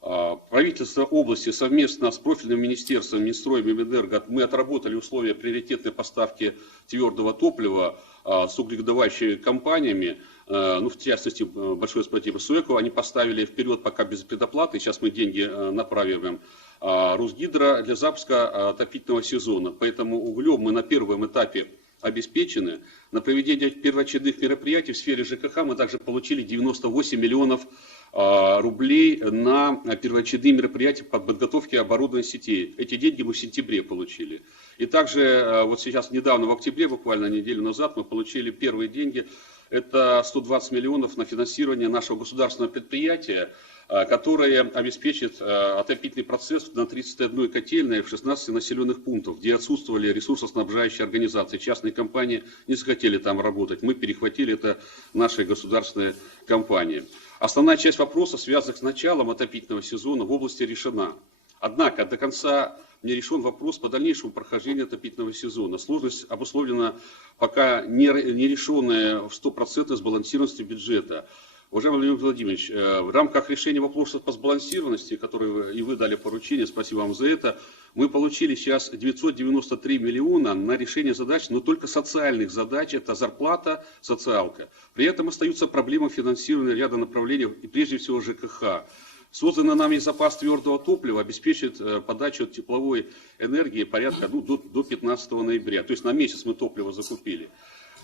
Правительство области совместно с профильным министерством, Минстроем и Минэнерго, мы отработали условия приоритетной поставки твердого топлива с угледобывающими компаниями. Ну, в частности, большое спасибо СУЭКу, они поставили вперед пока без предоплаты, сейчас мы деньги направим Русгидро для запуска отопительного сезона. Поэтому углем мы на первом этапе обеспечены. На проведение первоочередных мероприятий в сфере ЖКХ мы также получили 98 миллионов рублей на первоочередные мероприятия по подготовке оборудования сетей. Эти деньги мы в сентябре получили. И также вот сейчас, недавно, в октябре, буквально неделю назад, мы получили первые деньги. Это 120 миллионов на финансирование нашего государственного предприятия, которое обеспечит отопительный процесс на 31 котельной в 16 населенных пунктах, где отсутствовали ресурсоснабжающие организации. Частные компании не захотели там работать. Мы перехватили это нашей государственной компании. Основная часть вопроса, связанных с началом отопительного сезона, в области решена. Однако до конца не решен вопрос по дальнейшему прохождению отопительного сезона. Сложность обусловлена пока не решенная в 100% сбалансированностью бюджета. Уважаемый Владимир Владимирович, в рамках решения вопросов по сбалансированности, которые и вы дали поручение, спасибо вам за это, мы получили сейчас 993 миллиона на решение задач, но только социальных задач, это зарплата, социалка. При этом остаются проблемы финансирования ряда направлений, и прежде всего ЖКХ. Созданный нами запас твердого топлива обеспечит подачу тепловой энергии порядка до 15 ноября. То есть на месяц мы топливо закупили.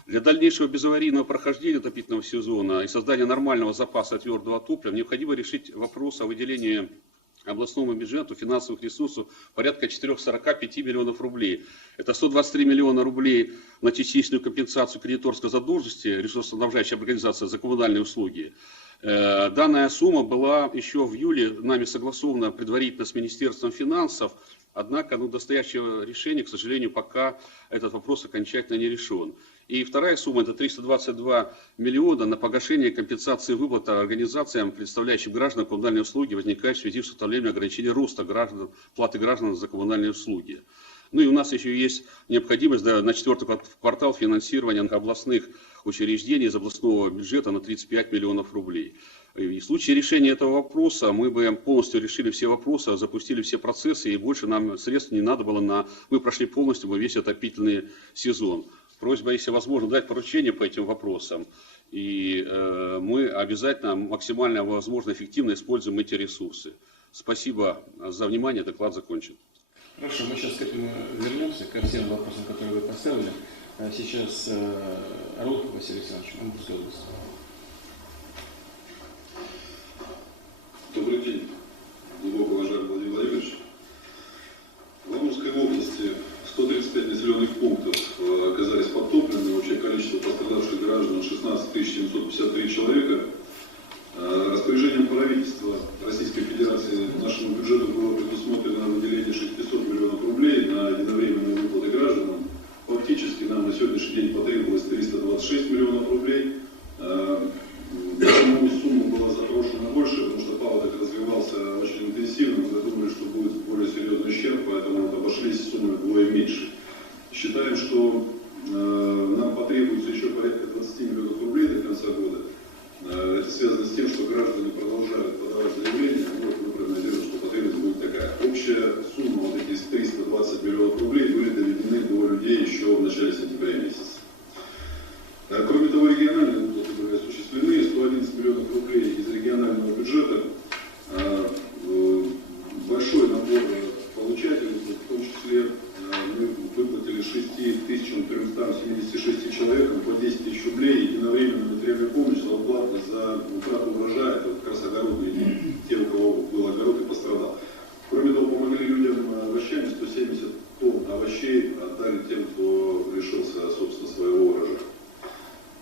Для дальнейшего безаварийного прохождения отопительного сезона и создания нормального запаса твердого топлива необходимо решить вопрос о выделении областному бюджету финансовых ресурсов порядка 445 миллионов рублей. Это 123 миллиона рублей на частичную компенсацию кредиторской задолженности ресурсоснабжающей организации за коммунальные услуги. Данная сумма была еще в июле нами согласована предварительно с Министерством финансов, однако до настоящего решения, к сожалению, пока этот вопрос окончательно не решен. И вторая сумма – это 322 миллиона на погашение компенсации выплат организациям, представляющим гражданам коммунальные услуги, возникающие в связи с установлением ограничения роста платы граждан за коммунальные услуги. Ну и у нас еще есть необходимость на 4-й квартал финансирования областных учреждений из областного бюджета на 35 миллионов рублей. И в случае решения этого вопроса мы бы полностью решили все вопросы, запустили все процессы, и больше нам средств не надо было мы прошли полностью весь отопительный сезон. Просьба, если возможно, дать поручение по этим вопросам, и мы обязательно максимально возможно эффективно используем эти ресурсы. Спасибо за внимание, доклад закончен. Хорошо, мы сейчас к этому вернемся, ко всем вопросам, которые вы поставили. Сейчас Орлов Василий Александрович, Амурская область. Добрый день, глубоко уважаемый Владимир Владимирович. В Амурской области 135 населенных пунктов оказались подтоплены. Общее количество пострадавших граждан 16 753 человека. Распоряжением правительства Российской Федерации нашему бюджету было предусмотрено выделение 600 миллионов рублей на единовременные выплаты гражданам. Фактически нам на сегодняшний день потребовалось 326 миллионов рублей. Почему сумма была запрошена больше? Потому что паводок развивался очень интенсивно. Мы думали, что будет более серьезный ущерб, поэтому обошлись суммы вдвое меньше. Считаем, что нам потребуется еще порядка 20 миллионов рублей до конца года. Это связано с тем, что граждане продолжают подавать заявления. Мы прогнозируем, что потребность будет такая. Общая сумма, вот эти 320 миллионов рублей, были доведены до людей еще в начале сентября месяца. Кроме того, региональные выплаты были осуществлены. 111 миллионов рублей из регионального бюджета. Большой набор получателей, в том числе мы выплатили 6 156 человекам по 10 тысяч рублей единовременную материальную помощь за уплату за утрату урожая. Это как раз огороды, те, у кого был огород и пострадал. Кроме того, помогли людям овощами, 170 тонн овощей отдали тем, кто лишился, собственно, своего урожая.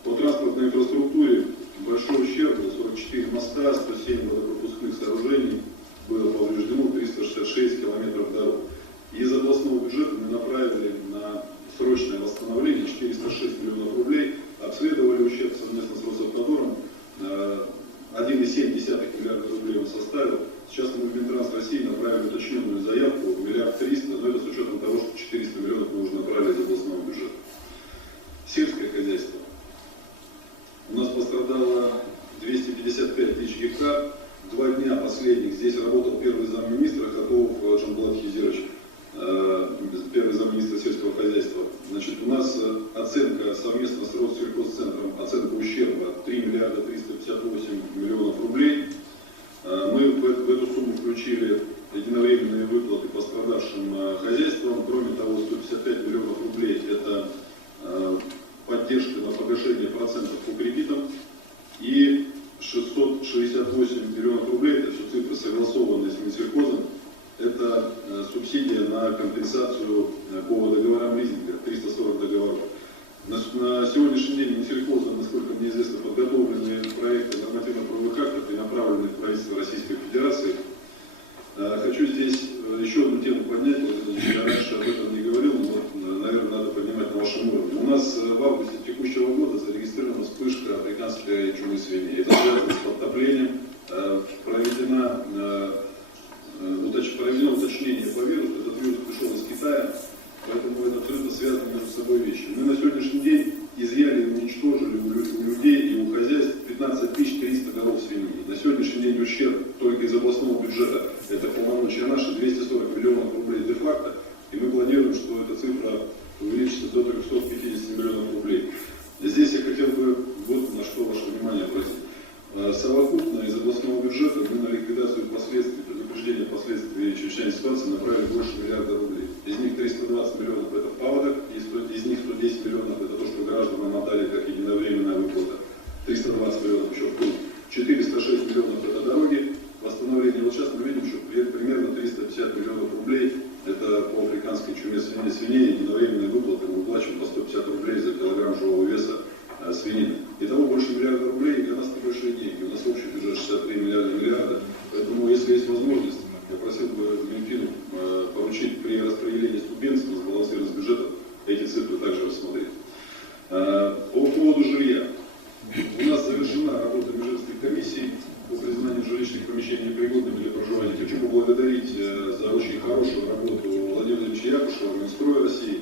По транспортной инфраструктуре большой ущерб, 44 моста, 107 водопропускных сооружений, было повреждено 366 километров дорог. Из областного бюджета мы направили на срочное восстановление 406 миллионов рублей, обследовали ущерб совместно с Росавтодором, 1,7 миллиарда рублей он составил. Сейчас мы в Минтранс России направили уточненную заявку 1 300 000 000, но это с учетом того, что 400 миллионов мы уже направили из областного бюджета. Сельское хозяйство. У нас пострадало 255 тысяч гектар. 2 дня последних здесь работал первый замминистра Хаков Джамбулат Хизирович, первый замминистра сельского хозяйства. Значит, у нас оценка совместно с Россельхозцентром, оценка ущерба 3 миллиарда 358 миллионов рублей. Мы в эту сумму включили единовременные выплаты пострадавшим хозяйствам. Кроме того, 155 миллионов рублей – это поддержка на погашение процентов по кредитам. И 668 миллионов рублей, это все цифры, согласованные с Минсельхозом, это субсидия на компенсацию по договорам лизинга, 340 договоров. На сегодняшний день Минсельхозом, насколько мне известно, подготовлены проекты нормативно-правовых актов и направлены в правительство Российской Федерации. Хочу здесь еще одну тему поднять, я раньше об этом не говорил, но, наверное, надо поднимать на вашем уровне. У нас в августе текущего года зарегистрирована вспышка африканской чумы свиней. Это связано с подтоплением, проведено уточнение по вирусу, этот вирус пришел из Китая, поэтому это абсолютно связаны между собой вещи. Мы на сегодняшний день изъяли и уничтожили у людей и у хозяйств 15 300 голов свиньи. На сегодняшний день ущерб только из областного бюджета, это полномочия наши, 240 миллионов рублей де-факто, и мы планируем, что эта цифра увеличится до 350 миллионов рублей. Здесь я хотел бы вот на что ваше внимание обратить. Совокупно из областного бюджета мы на ликвидацию последствий, предупреждение последствий чрезвычайной ситуации направили больше миллиарда рублей. Из них 320 миллионов это паводок, из них 110 миллионов это то, что гражданам отдали как единовременная выплата. 320 миллионов еще в пункт. 406 миллионов это дороги, восстановление. Вот сейчас мы видим, что примерно 350 миллионов рублей это по африканской чуме свиней, единовременные выплаты, мы выплачиваем по 150 рублей за килограмм живого веса свинины. Итого больше миллиарда рублей, и для нас небольшие деньги. У нас общий бюджет 63 миллиарда. Поэтому, если есть возможность, я просил бы Минфину поручить при распределении субвенций на сбалансированность бюджета эти цифры также рассмотреть. По поводу жилья. У нас завершена работа межведомственных комиссий по признанию жилищных помещений непригодными для проживания. Хочу поблагодарить за очень хорошую работу Владимира Владимировича Якушева, Минстроя России.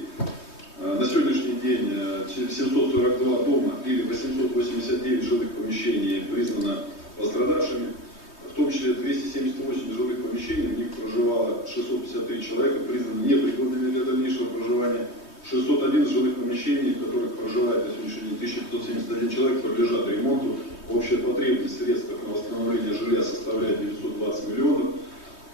На сегодняшний день 742 дома или 889 жилых помещений признано пострадавшими, в том числе 278 жилых помещений, в них проживало 653 человека, признаны непригодными для дальнейшего проживания. 601 жилых помещений, в которых проживает на сегодняшний день 1571 человек, подлежат ремонту. Общая потребность средств на восстановление жилья составляет 920 миллионов,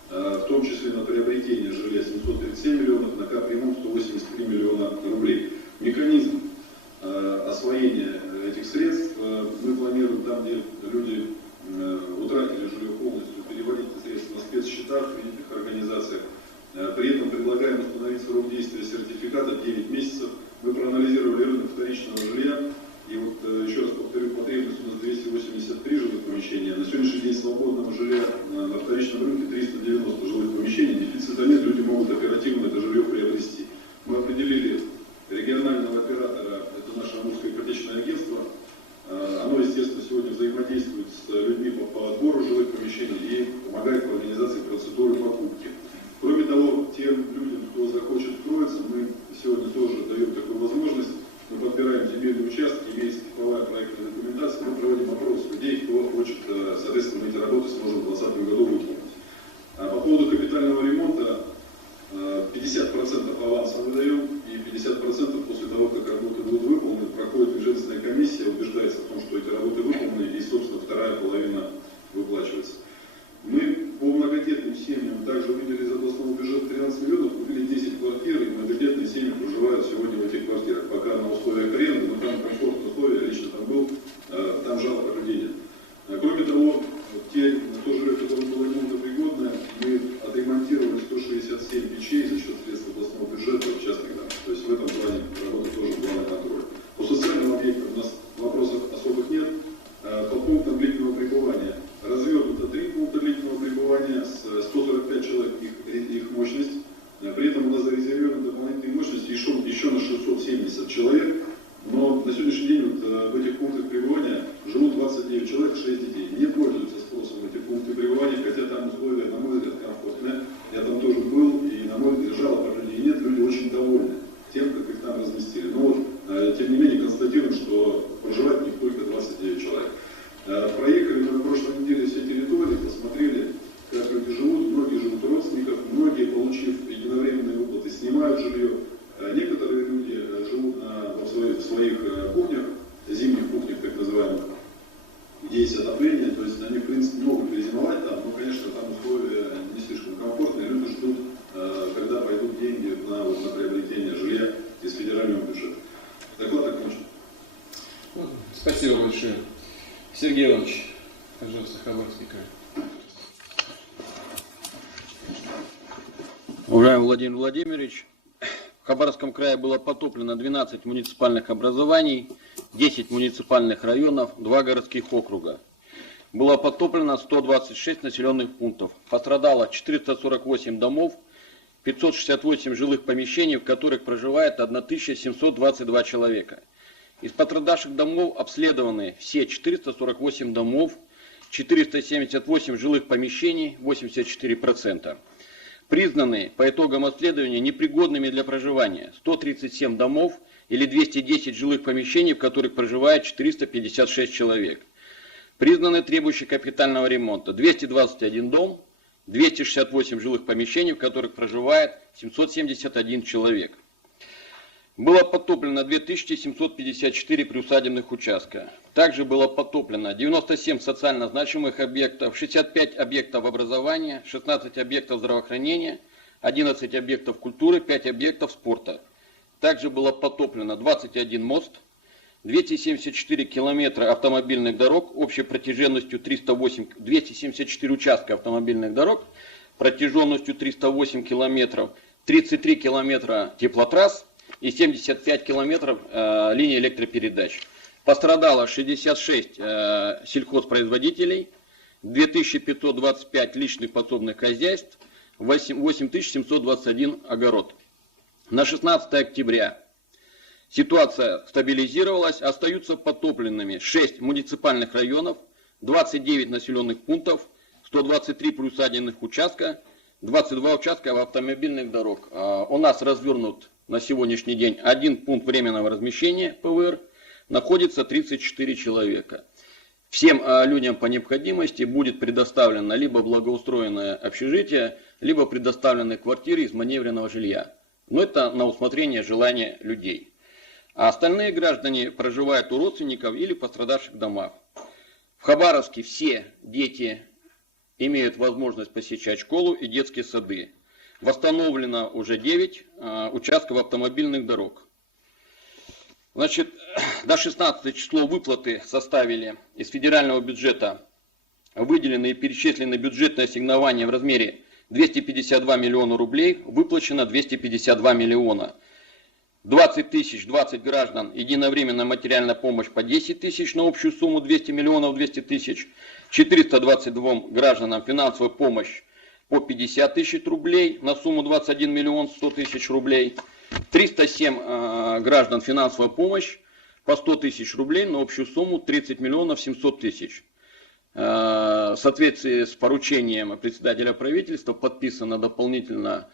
в том числе на приобретение жилья 737 миллионов, на капремонт 183 миллиона рублей. Механизм освоения этих средств мы планируем там, где люди утратили жилье полностью, переводить средства на спецсчета в кредитных организациях. При этом предлагаем установить срок действия сертификата 9 месяцев. Мы проанализировали рынок вторичного жилья. И вот еще раз повторю, потребность у нас 283 жилых помещения. На сегодняшний день свободного жилья на вторичном рынке 390 жилых помещений. Дефицита нет, люди могут оперативно это жилье приобрести. Мы определили регионального оператора, это наше Амурское ипотечное агентство. Оно, естественно, сегодня взаимодействует с людьми по подбору жилых помещений и помогает в организации процедуры покупки. Кроме того, тем людям, кто захочет строиться, мы сегодня тоже даем такую возможность. Мы подбираем земельные участки, имеется типовая проектная документация, мы проводим опрос людей, кто хочет, соответственно, мы эти работы сможем в 2020 году выполнить. По поводу капитального ремонта 50% аванса мы даем, и 50% после того, как работы будут выполнены, проходит межведомственная комиссия, убеждается в том, что эти работы выполнены, и, собственно, вторая половина выплачивается. Мы по многодетным семьям также выделили из областного бюджета 13 миллионов, купили 10 квартир, и многодетные семьи проживают сегодня в этих квартирах. Пока на условиях в этих пунктах пребывания живут 29 человек, 6 детей. Не пользуются спросом эти пункты пребывания, хотя там условия, на мой взгляд, комфортные. Я там тоже был, и на мой взгляд, жалоб от людей нет, люди очень довольны тем, как их там разместили. Но вот, тем не менее, констатируем, что проживает в них только 29 человек. Проехали мы на прошлой неделе все территории, посмотрели, как люди живут. Многие живут у родственников, многие, получив единовременные выплаты, снимают жилье. Некоторые люди живут в своих кухнях, зимних кухнях, так называемых, где есть отопление, то есть они, в принципе, могут перезимовать там, но, конечно, там условия не слишком комфортные, люди ждут, когда пойдут деньги на приобретение жилья из федерального бюджета. Доклад окончен. Спасибо большое. Сергей Иванович, пожалуйста, Хабаровский край. Уважаемый Владимир Владимирович, в Хабаровском крае было потоплено 12 муниципальных образований, 10 муниципальных районов, 2 городских округа. Было потоплено 126 населенных пунктов. Пострадало 448 домов, 568 жилых помещений, в которых проживает 1722 человека. Из пострадавших домов обследованы все 448 домов, 478 жилых помещений, 84%. Признаны по итогам обследования непригодными для проживания 137 домов или 210 жилых помещений, в которых проживает 456 человек. Признаны требующие капитального ремонта 221 дом, 268 жилых помещений, в которых проживает 771 человек. Было потоплено 2754 приусадебных участка. Также было потоплено 97 социально значимых объектов, 65 объектов образования, 16 объектов здравоохранения, 11 объектов культуры, 5 объектов спорта. Также было потоплено 21 мост, 274 километра автомобильных дорог общей протяженностью 274 участка автомобильных дорог протяженностью 308 километров, 33 километра теплотрасс и 75 километров линий электропередач. Пострадало 66 сельхозпроизводителей, 2525 личных подсобных хозяйств, 8721 огород. На 16 октября ситуация стабилизировалась, остаются потопленными 6 муниципальных районов, 29 населенных пунктов, 123 приусадебных участка, 22 участка автомобильных дорог. У нас развернут на сегодняшний день один пункт временного размещения ПВР, находится 34 человека. Всем людям по необходимости будет предоставлено либо благоустроенное общежитие, либо предоставлены квартиры из маневренного жилья. Но это на усмотрение желания людей. А остальные граждане проживают у родственников или пострадавших домах. В Хабаровске все дети имеют возможность посещать школу и детские сады. Восстановлено уже 9 участков автомобильных дорог. Значит, до 16 числа выплаты составили из федерального бюджета выделены и перечислены бюджетные ассигнования в размере 252 миллиона рублей, выплачено 252 миллиона. 20 тысяч, 20 граждан, единовременная материальная помощь по 10 тысяч на общую сумму 200 миллионов 200 тысяч. 422 гражданам финансовая помощь по 50 тысяч рублей на сумму 21 миллион 100 тысяч рублей. 307 граждан финансовая помощь по 100 тысяч рублей на общую сумму 30 миллионов 700 тысяч. В соответствии с поручением председателя правительства подписано дополнительно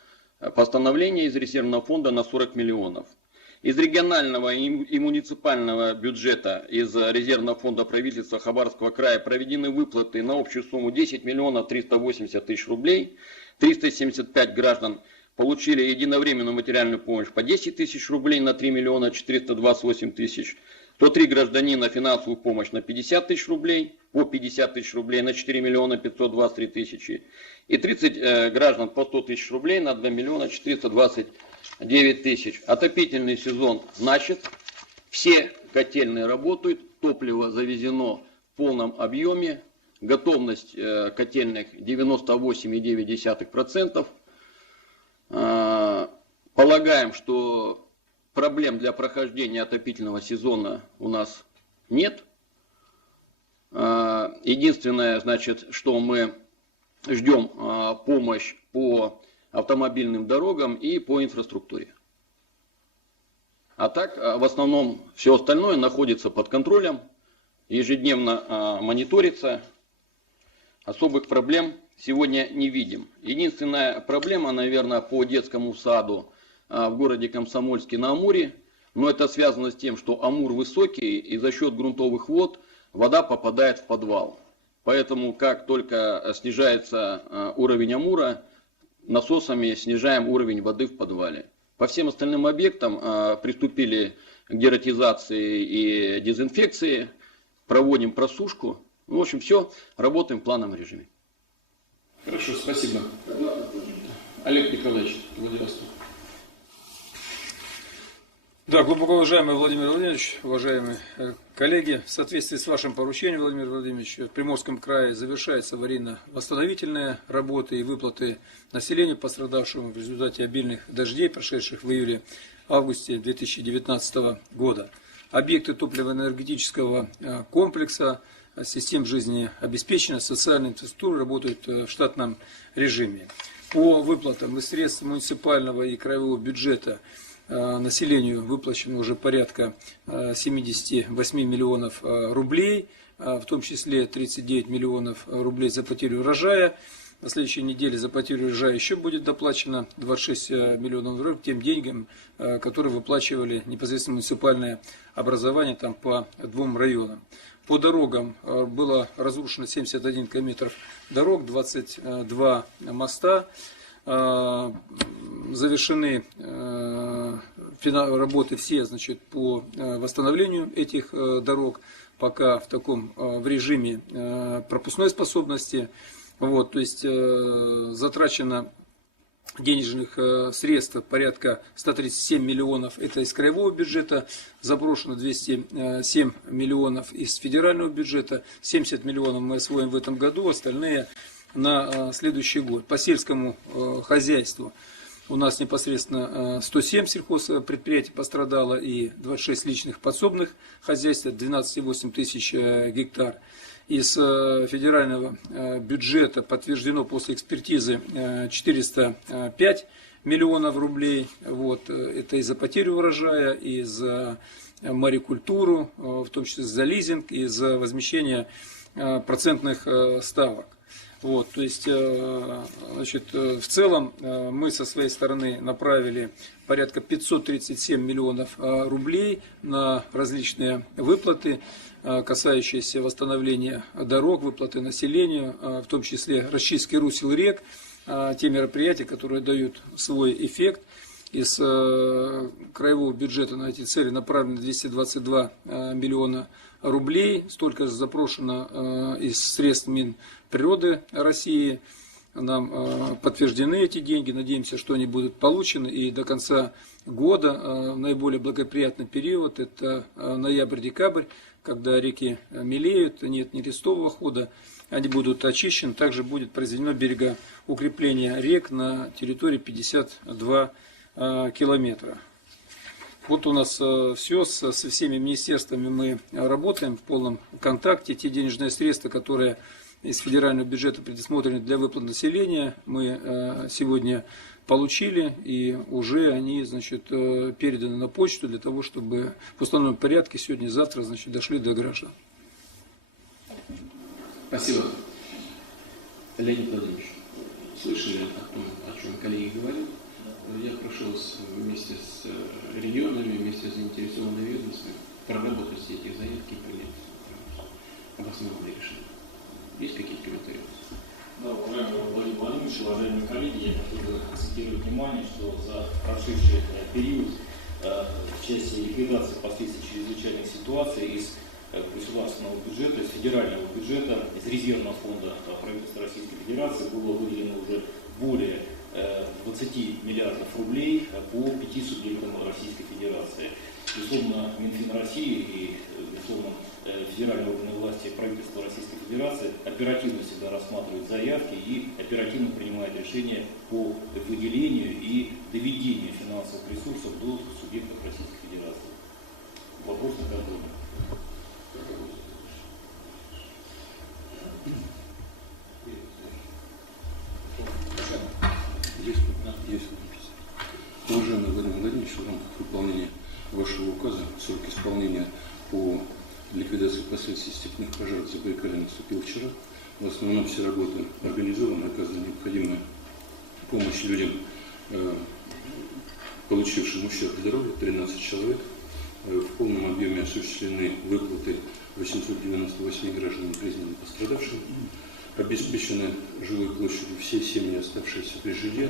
постановление из резервного фонда на 40 миллионов. Из регионального и муниципального бюджета, из резервного фонда правительства Хабаровского края проведены выплаты на общую сумму 10 миллионов 380 тысяч рублей. 375 граждан получили единовременную материальную помощь по 10 тысяч рублей на 3 миллиона 428 тысяч. 103 гражданина финансовую помощь на 50 тысяч рублей, по 50 тысяч рублей на 4 миллиона 523 тысячи. И 30 граждан по 100 тысяч рублей на 2 миллиона 429 тысяч. Отопительный сезон начат, все котельные работают, топливо завезено в полном объеме, готовность котельных 98,9%. Полагаем, что проблем для прохождения отопительного сезона у нас нет. Единственное, значит, что мы ждем помощь по автомобильным дорогам и по инфраструктуре. А так, в основном, все остальное находится под контролем, ежедневно мониторится. Особых проблем сегодня не видим. Единственная проблема, наверное, по детскому саду в городе Комсомольске-на-Амуре, но это связано с тем, что Амур высокий, и за счет грунтовых вод вода попадает в подвал. Поэтому, как только снижается уровень Амура, насосами снижаем уровень воды в подвале. По всем остальным объектам приступили к дератизации и дезинфекции, проводим просушку. В общем, все, работаем в плановом режиме. Хорошо, спасибо. Олег Николаевич, Владивосток. Да, глубоко уважаемый Владимир Владимирович, уважаемые коллеги, в соответствии с вашим поручением, Владимир Владимирович, в Приморском крае завершаются аварийно-восстановительные работы и выплаты населению, пострадавшему в результате обильных дождей, прошедших в июле-августе 2019 года. Объекты топливо-энергетического комплекса, систем жизнеобеспечения, социальной инфраструктуры работают в штатном режиме. По выплатам из средств муниципального и краевого бюджета населению выплачено уже порядка 78 миллионов рублей, в том числе 39 миллионов рублей за потерю урожая. На следующей неделе за потерю урожая еще будет доплачено 26 миллионов рублей тем деньгам, которые выплачивали непосредственно муниципальное образование там по 2 районам. По дорогам было разрушено 71 километров дорог, 22 моста. Завершены работы все, значит, по восстановлению этих дорог, пока в режиме пропускной способности. Вот, то есть затрачено денежных средств порядка 137 миллионов, это из краевого бюджета, заброшено 207 миллионов из федерального бюджета, 70 миллионов мы освоим в этом году, остальные на следующий год. По сельскому хозяйству у нас непосредственно 107 сельхозпредприятий пострадало и 26 личных подсобных хозяйств, 12,8 тысяч гектар. Из федерального бюджета подтверждено после экспертизы 405 миллионов рублей. Вот, это и за потерю урожая, и за марикультуру, в том числе за лизинг, и за возмещение процентных ставок. Вот, то есть, значит, в целом мы со своей стороны направили порядка 537 миллионов рублей на различные выплаты, касающиеся восстановления дорог, выплаты населению, в том числе расчистки русел рек, те мероприятия, которые дают свой эффект. Из краевого бюджета на эти цели направлено 222 миллиона рублей, столько же запрошено из средств Минприроды России. Нам подтверждены эти деньги, надеемся, что они будут получены, и до конца года наиболее благоприятный период – это ноябрь-декабрь, когда реки мелеют, нет нерестового хода, они будут очищены, также будет произведено берегоукрепление рек на территории 52 километра. Вот у нас все, со всеми министерствами мы работаем в полном контакте. Те денежные средства, которые из федерального бюджета предусмотрены для выплат населения, мы сегодня получили, и уже они, значит, переданы на почту для того, чтобы в установленном порядке сегодня и завтра, значит, дошли до граждан. Спасибо. Леонид Владимирович, слышали о том, о чем коллеги говорили? Я прошелся вместе с регионами, вместе с заинтересованными ведомствами проработать все эти заявки и принять обоснованные решения. Есть какие-то комментарии? Да, уважаемый Владимир Владимирович, уважаемые коллеги, я хотел бы акцентировать внимание, что за прошедший период в части ликвидации последствий чрезвычайных ситуаций из государственного бюджета, из федерального бюджета, из резервного фонда правительства Российской Федерации было выделено уже более 20 миллиардов рублей по 5 субъектам Российской Федерации. Безусловно, Минфин России и, безусловно, федеральные органы власти и правительство Российской Федерации оперативно всегда рассматривают заявки и оперативно принимают решения по выделению и доведению финансовых ресурсов до субъектов Российской Федерации. Вопрос на контроле. Уважаемый Владимир Владимирович, в рамках выполнения ваших ликвидации последствий степных пожаров в Забайкалье наступил вчера. В основном все работы организованы, оказана необходимая помощь людям, получившим ущерб здоровью, 13 человек. В полном объеме осуществлены выплаты 898 гражданам, признанным пострадавшими. Обеспечены жилой площадью все семьи, оставшиеся при жилье,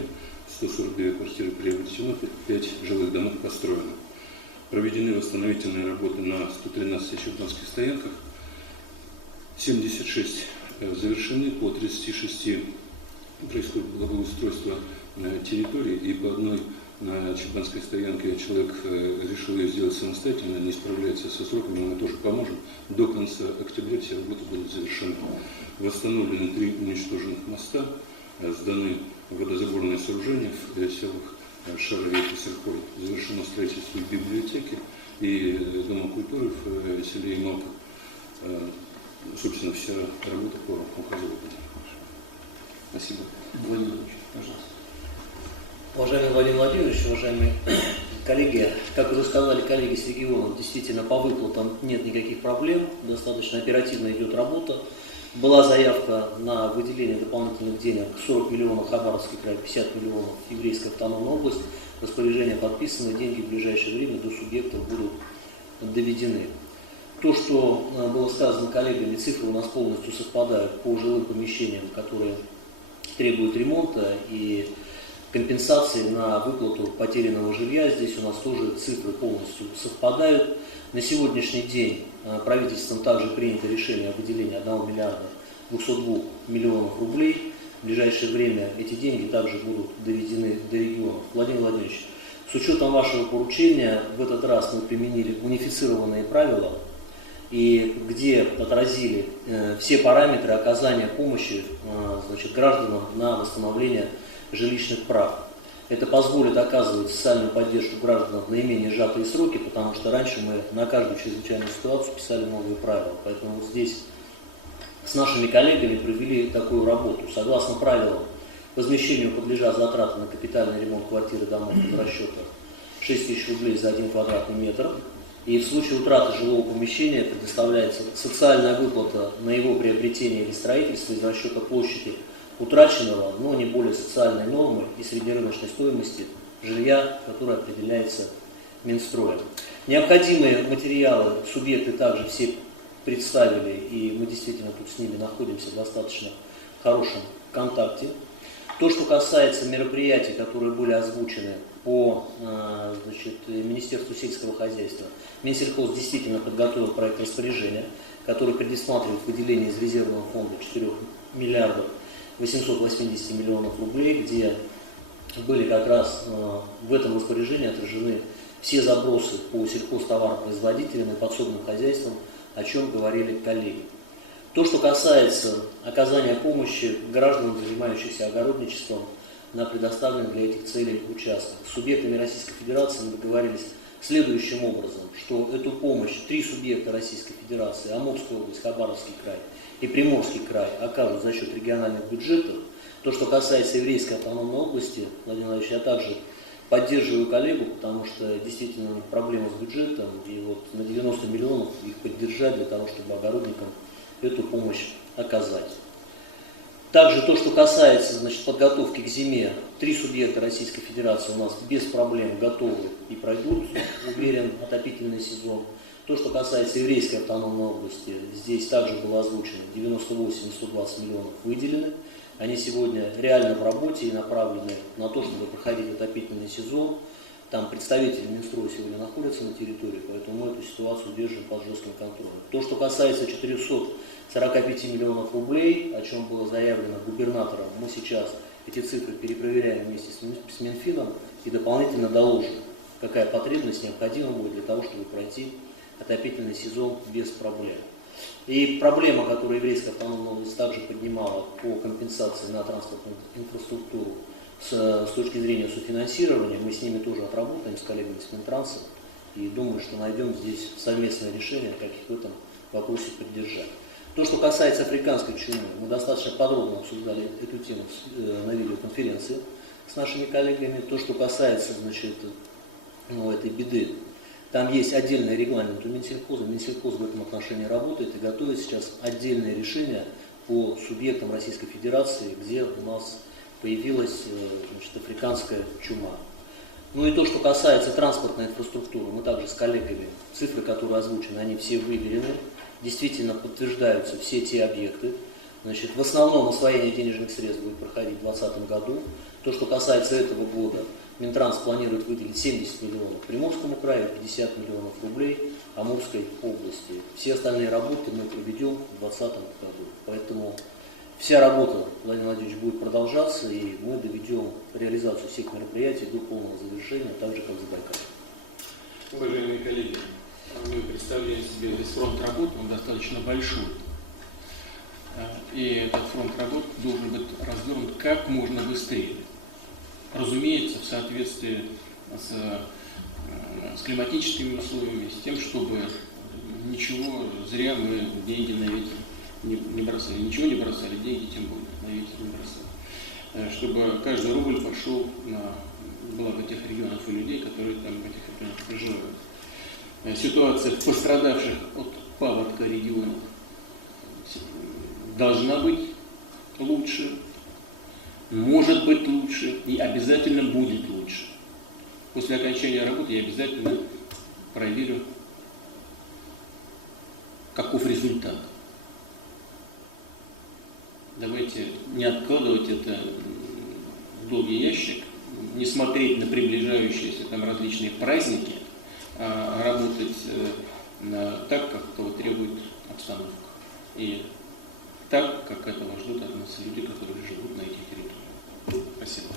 142 квартиры приобретено, 5 жилых домов построено. Проведены восстановительные работы на 113 чебанских стоянках, 76 завершены, по 36 происходит благоустройство территории, и по одной на чебанской стоянке человек решил ее сделать самостоятельно, не справляется со сроками, мы тоже поможем. До конца октября все работы будут завершены. Восстановлены 3 уничтоженных моста, сданы водозаборные сооружения в селах Шарове и Косархой. Завершено строительство библиотеки и Дома культуры в селе Ималка. Собственно, вся работа по указу. Спасибо. Владимир Владимирович, пожалуйста. Уважаемый Владимир Владимирович, уважаемые коллеги, как уже сказали коллеги с регионов, действительно по выплатам нет никаких проблем, достаточно оперативно идет работа. Была заявка на выделение дополнительных денег 40 миллионов Хабаровский край, 50 миллионов Еврейская автономная область. Распоряжение подписано, деньги в ближайшее время до субъектов будут доведены. То, что было сказано коллегами, цифры у нас полностью совпадают по жилым помещениям, которые требуют ремонта и компенсации на выплату потерянного жилья. Здесь у нас тоже цифры полностью совпадают. На сегодняшний день правительством также принято решение о выделении 1 миллиарда 202 миллионов рублей. В ближайшее время эти деньги также будут доведены до регионов. Владимир Владимирович, с учетом вашего поручения в этот раз мы применили унифицированные правила, и где отразили все параметры оказания помощи гражданам на восстановление жилищных прав. Это позволит оказывать социальную поддержку гражданам в наименее сжатые сроки, потому что раньше мы на каждую чрезвычайную ситуацию писали новые правила. Поэтому вот здесь с нашими коллегами провели такую работу. Согласно правилам, возмещению подлежат затраты на капитальный ремонт квартиры, домов в расчетах 6 тысяч рублей за 1 квадратный метр. И в случае утраты жилого помещения предоставляется социальная выплата на его приобретение или строительство из расчета площади утраченного, но не более социальной нормы и среднерыночной стоимости жилья, которое определяется Минстроем. Необходимые материалы субъекты также все представили, и мы действительно тут с ними находимся в достаточно хорошем контакте. То, что касается мероприятий, которые были озвучены по Министерству сельского хозяйства, Минсельхоз действительно подготовил проект распоряжения, который предусматривает выделение из резервного фонда 4 миллиардов 880 миллионов рублей, где были как раз в этом распоряжении отражены все забросы по сельхозтоваропроизводителям и подсобным хозяйствам, о чем говорили коллеги. То, что касается оказания помощи гражданам, занимающимся огородничеством на предоставленных для этих целей участках. С субъектами Российской Федерации мы договорились следующим образом, что эту помощь 3 субъекта Российской Федерации, Амурская область, Хабаровский край и Приморский край, окажут за счет региональных бюджетов. То, что касается Еврейской автономной области, Владимир Владимирович, я также поддерживаю коллегу, потому что действительно у них проблема с бюджетом, и вот на 90 миллионов их поддержать для того, чтобы огородникам эту помощь оказать. Также то, что касается подготовки к зиме, 3 субъекта Российской Федерации у нас без проблем готовы и пройдут, уверен, отопительный сезон. То, что касается Еврейской автономной области, здесь также было озвучено 98 и 120 миллионов выделены. Они сегодня реально в работе и направлены на то, чтобы проходить отопительный сезон. Там представители Минстроя сегодня находятся на территории, поэтому мы эту ситуацию держим под жестким контролем. То, что касается 445 миллионов рублей, о чем было заявлено губернатором, мы сейчас эти цифры перепроверяем вместе с Минфином и дополнительно доложим, какая потребность необходима будет для того, чтобы пройти отопительный сезон без проблем. И проблема, которую Еврейская автономная область также поднимала по компенсации на транспортную инфраструктуру с точки зрения софинансирования, мы с ними тоже отработаем, с коллегами с Минтранса, и думаю, что найдем здесь совместное решение, как их в этом вопросе поддержать. То, что касается африканской чумы, мы достаточно подробно обсуждали эту тему на видеоконференции с нашими коллегами. То, что касается этой беды, Там есть отдельный регламент у Минсельхоза. Минсельхоз в этом отношении работает и готовит сейчас отдельное решение по субъектам Российской Федерации, где у нас появилась африканская чума. Ну и то, что касается транспортной инфраструктуры, мы также с коллегами, цифры, которые озвучены, они все выверены, действительно подтверждаются все те объекты. В основном освоение денежных средств будет проходить в 2020 году. То, что касается этого года, Минтранс планирует выделить 70 миллионов Приморскому краю, 50 миллионов рублей Амурской области. Все остальные работы мы проведем в 2020 году. Поэтому вся работа, Владимир Владимирович, будет продолжаться, и мы доведем реализацию всех мероприятий до полного завершения, так же, как Забайкалье. Уважаемые коллеги, мы представляем себе весь фронт работ, он достаточно большой. И этот фронт работ должен быть развернут как можно быстрее. Разумеется, в соответствии с климатическими условиями, с тем, чтобы ничего зря мы деньги на ветер не бросали. Ничего не бросали, деньги тем более на ветер не бросали. Чтобы каждый рубль пошел на благо тех регионов и людей, которые там в этих регионах проживают. Ситуация в пострадавших от паводка регионах должна быть лучше, может быть лучше и обязательно будет лучше. После окончания работы я обязательно проверю, каков результат. Давайте не откладывать это в долгий ящик, не смотреть на приближающиеся там различные праздники, а работать так, как того требует обстановка. И так, как этого ждут от нас люди, которые живут на этих территориях. Спасибо.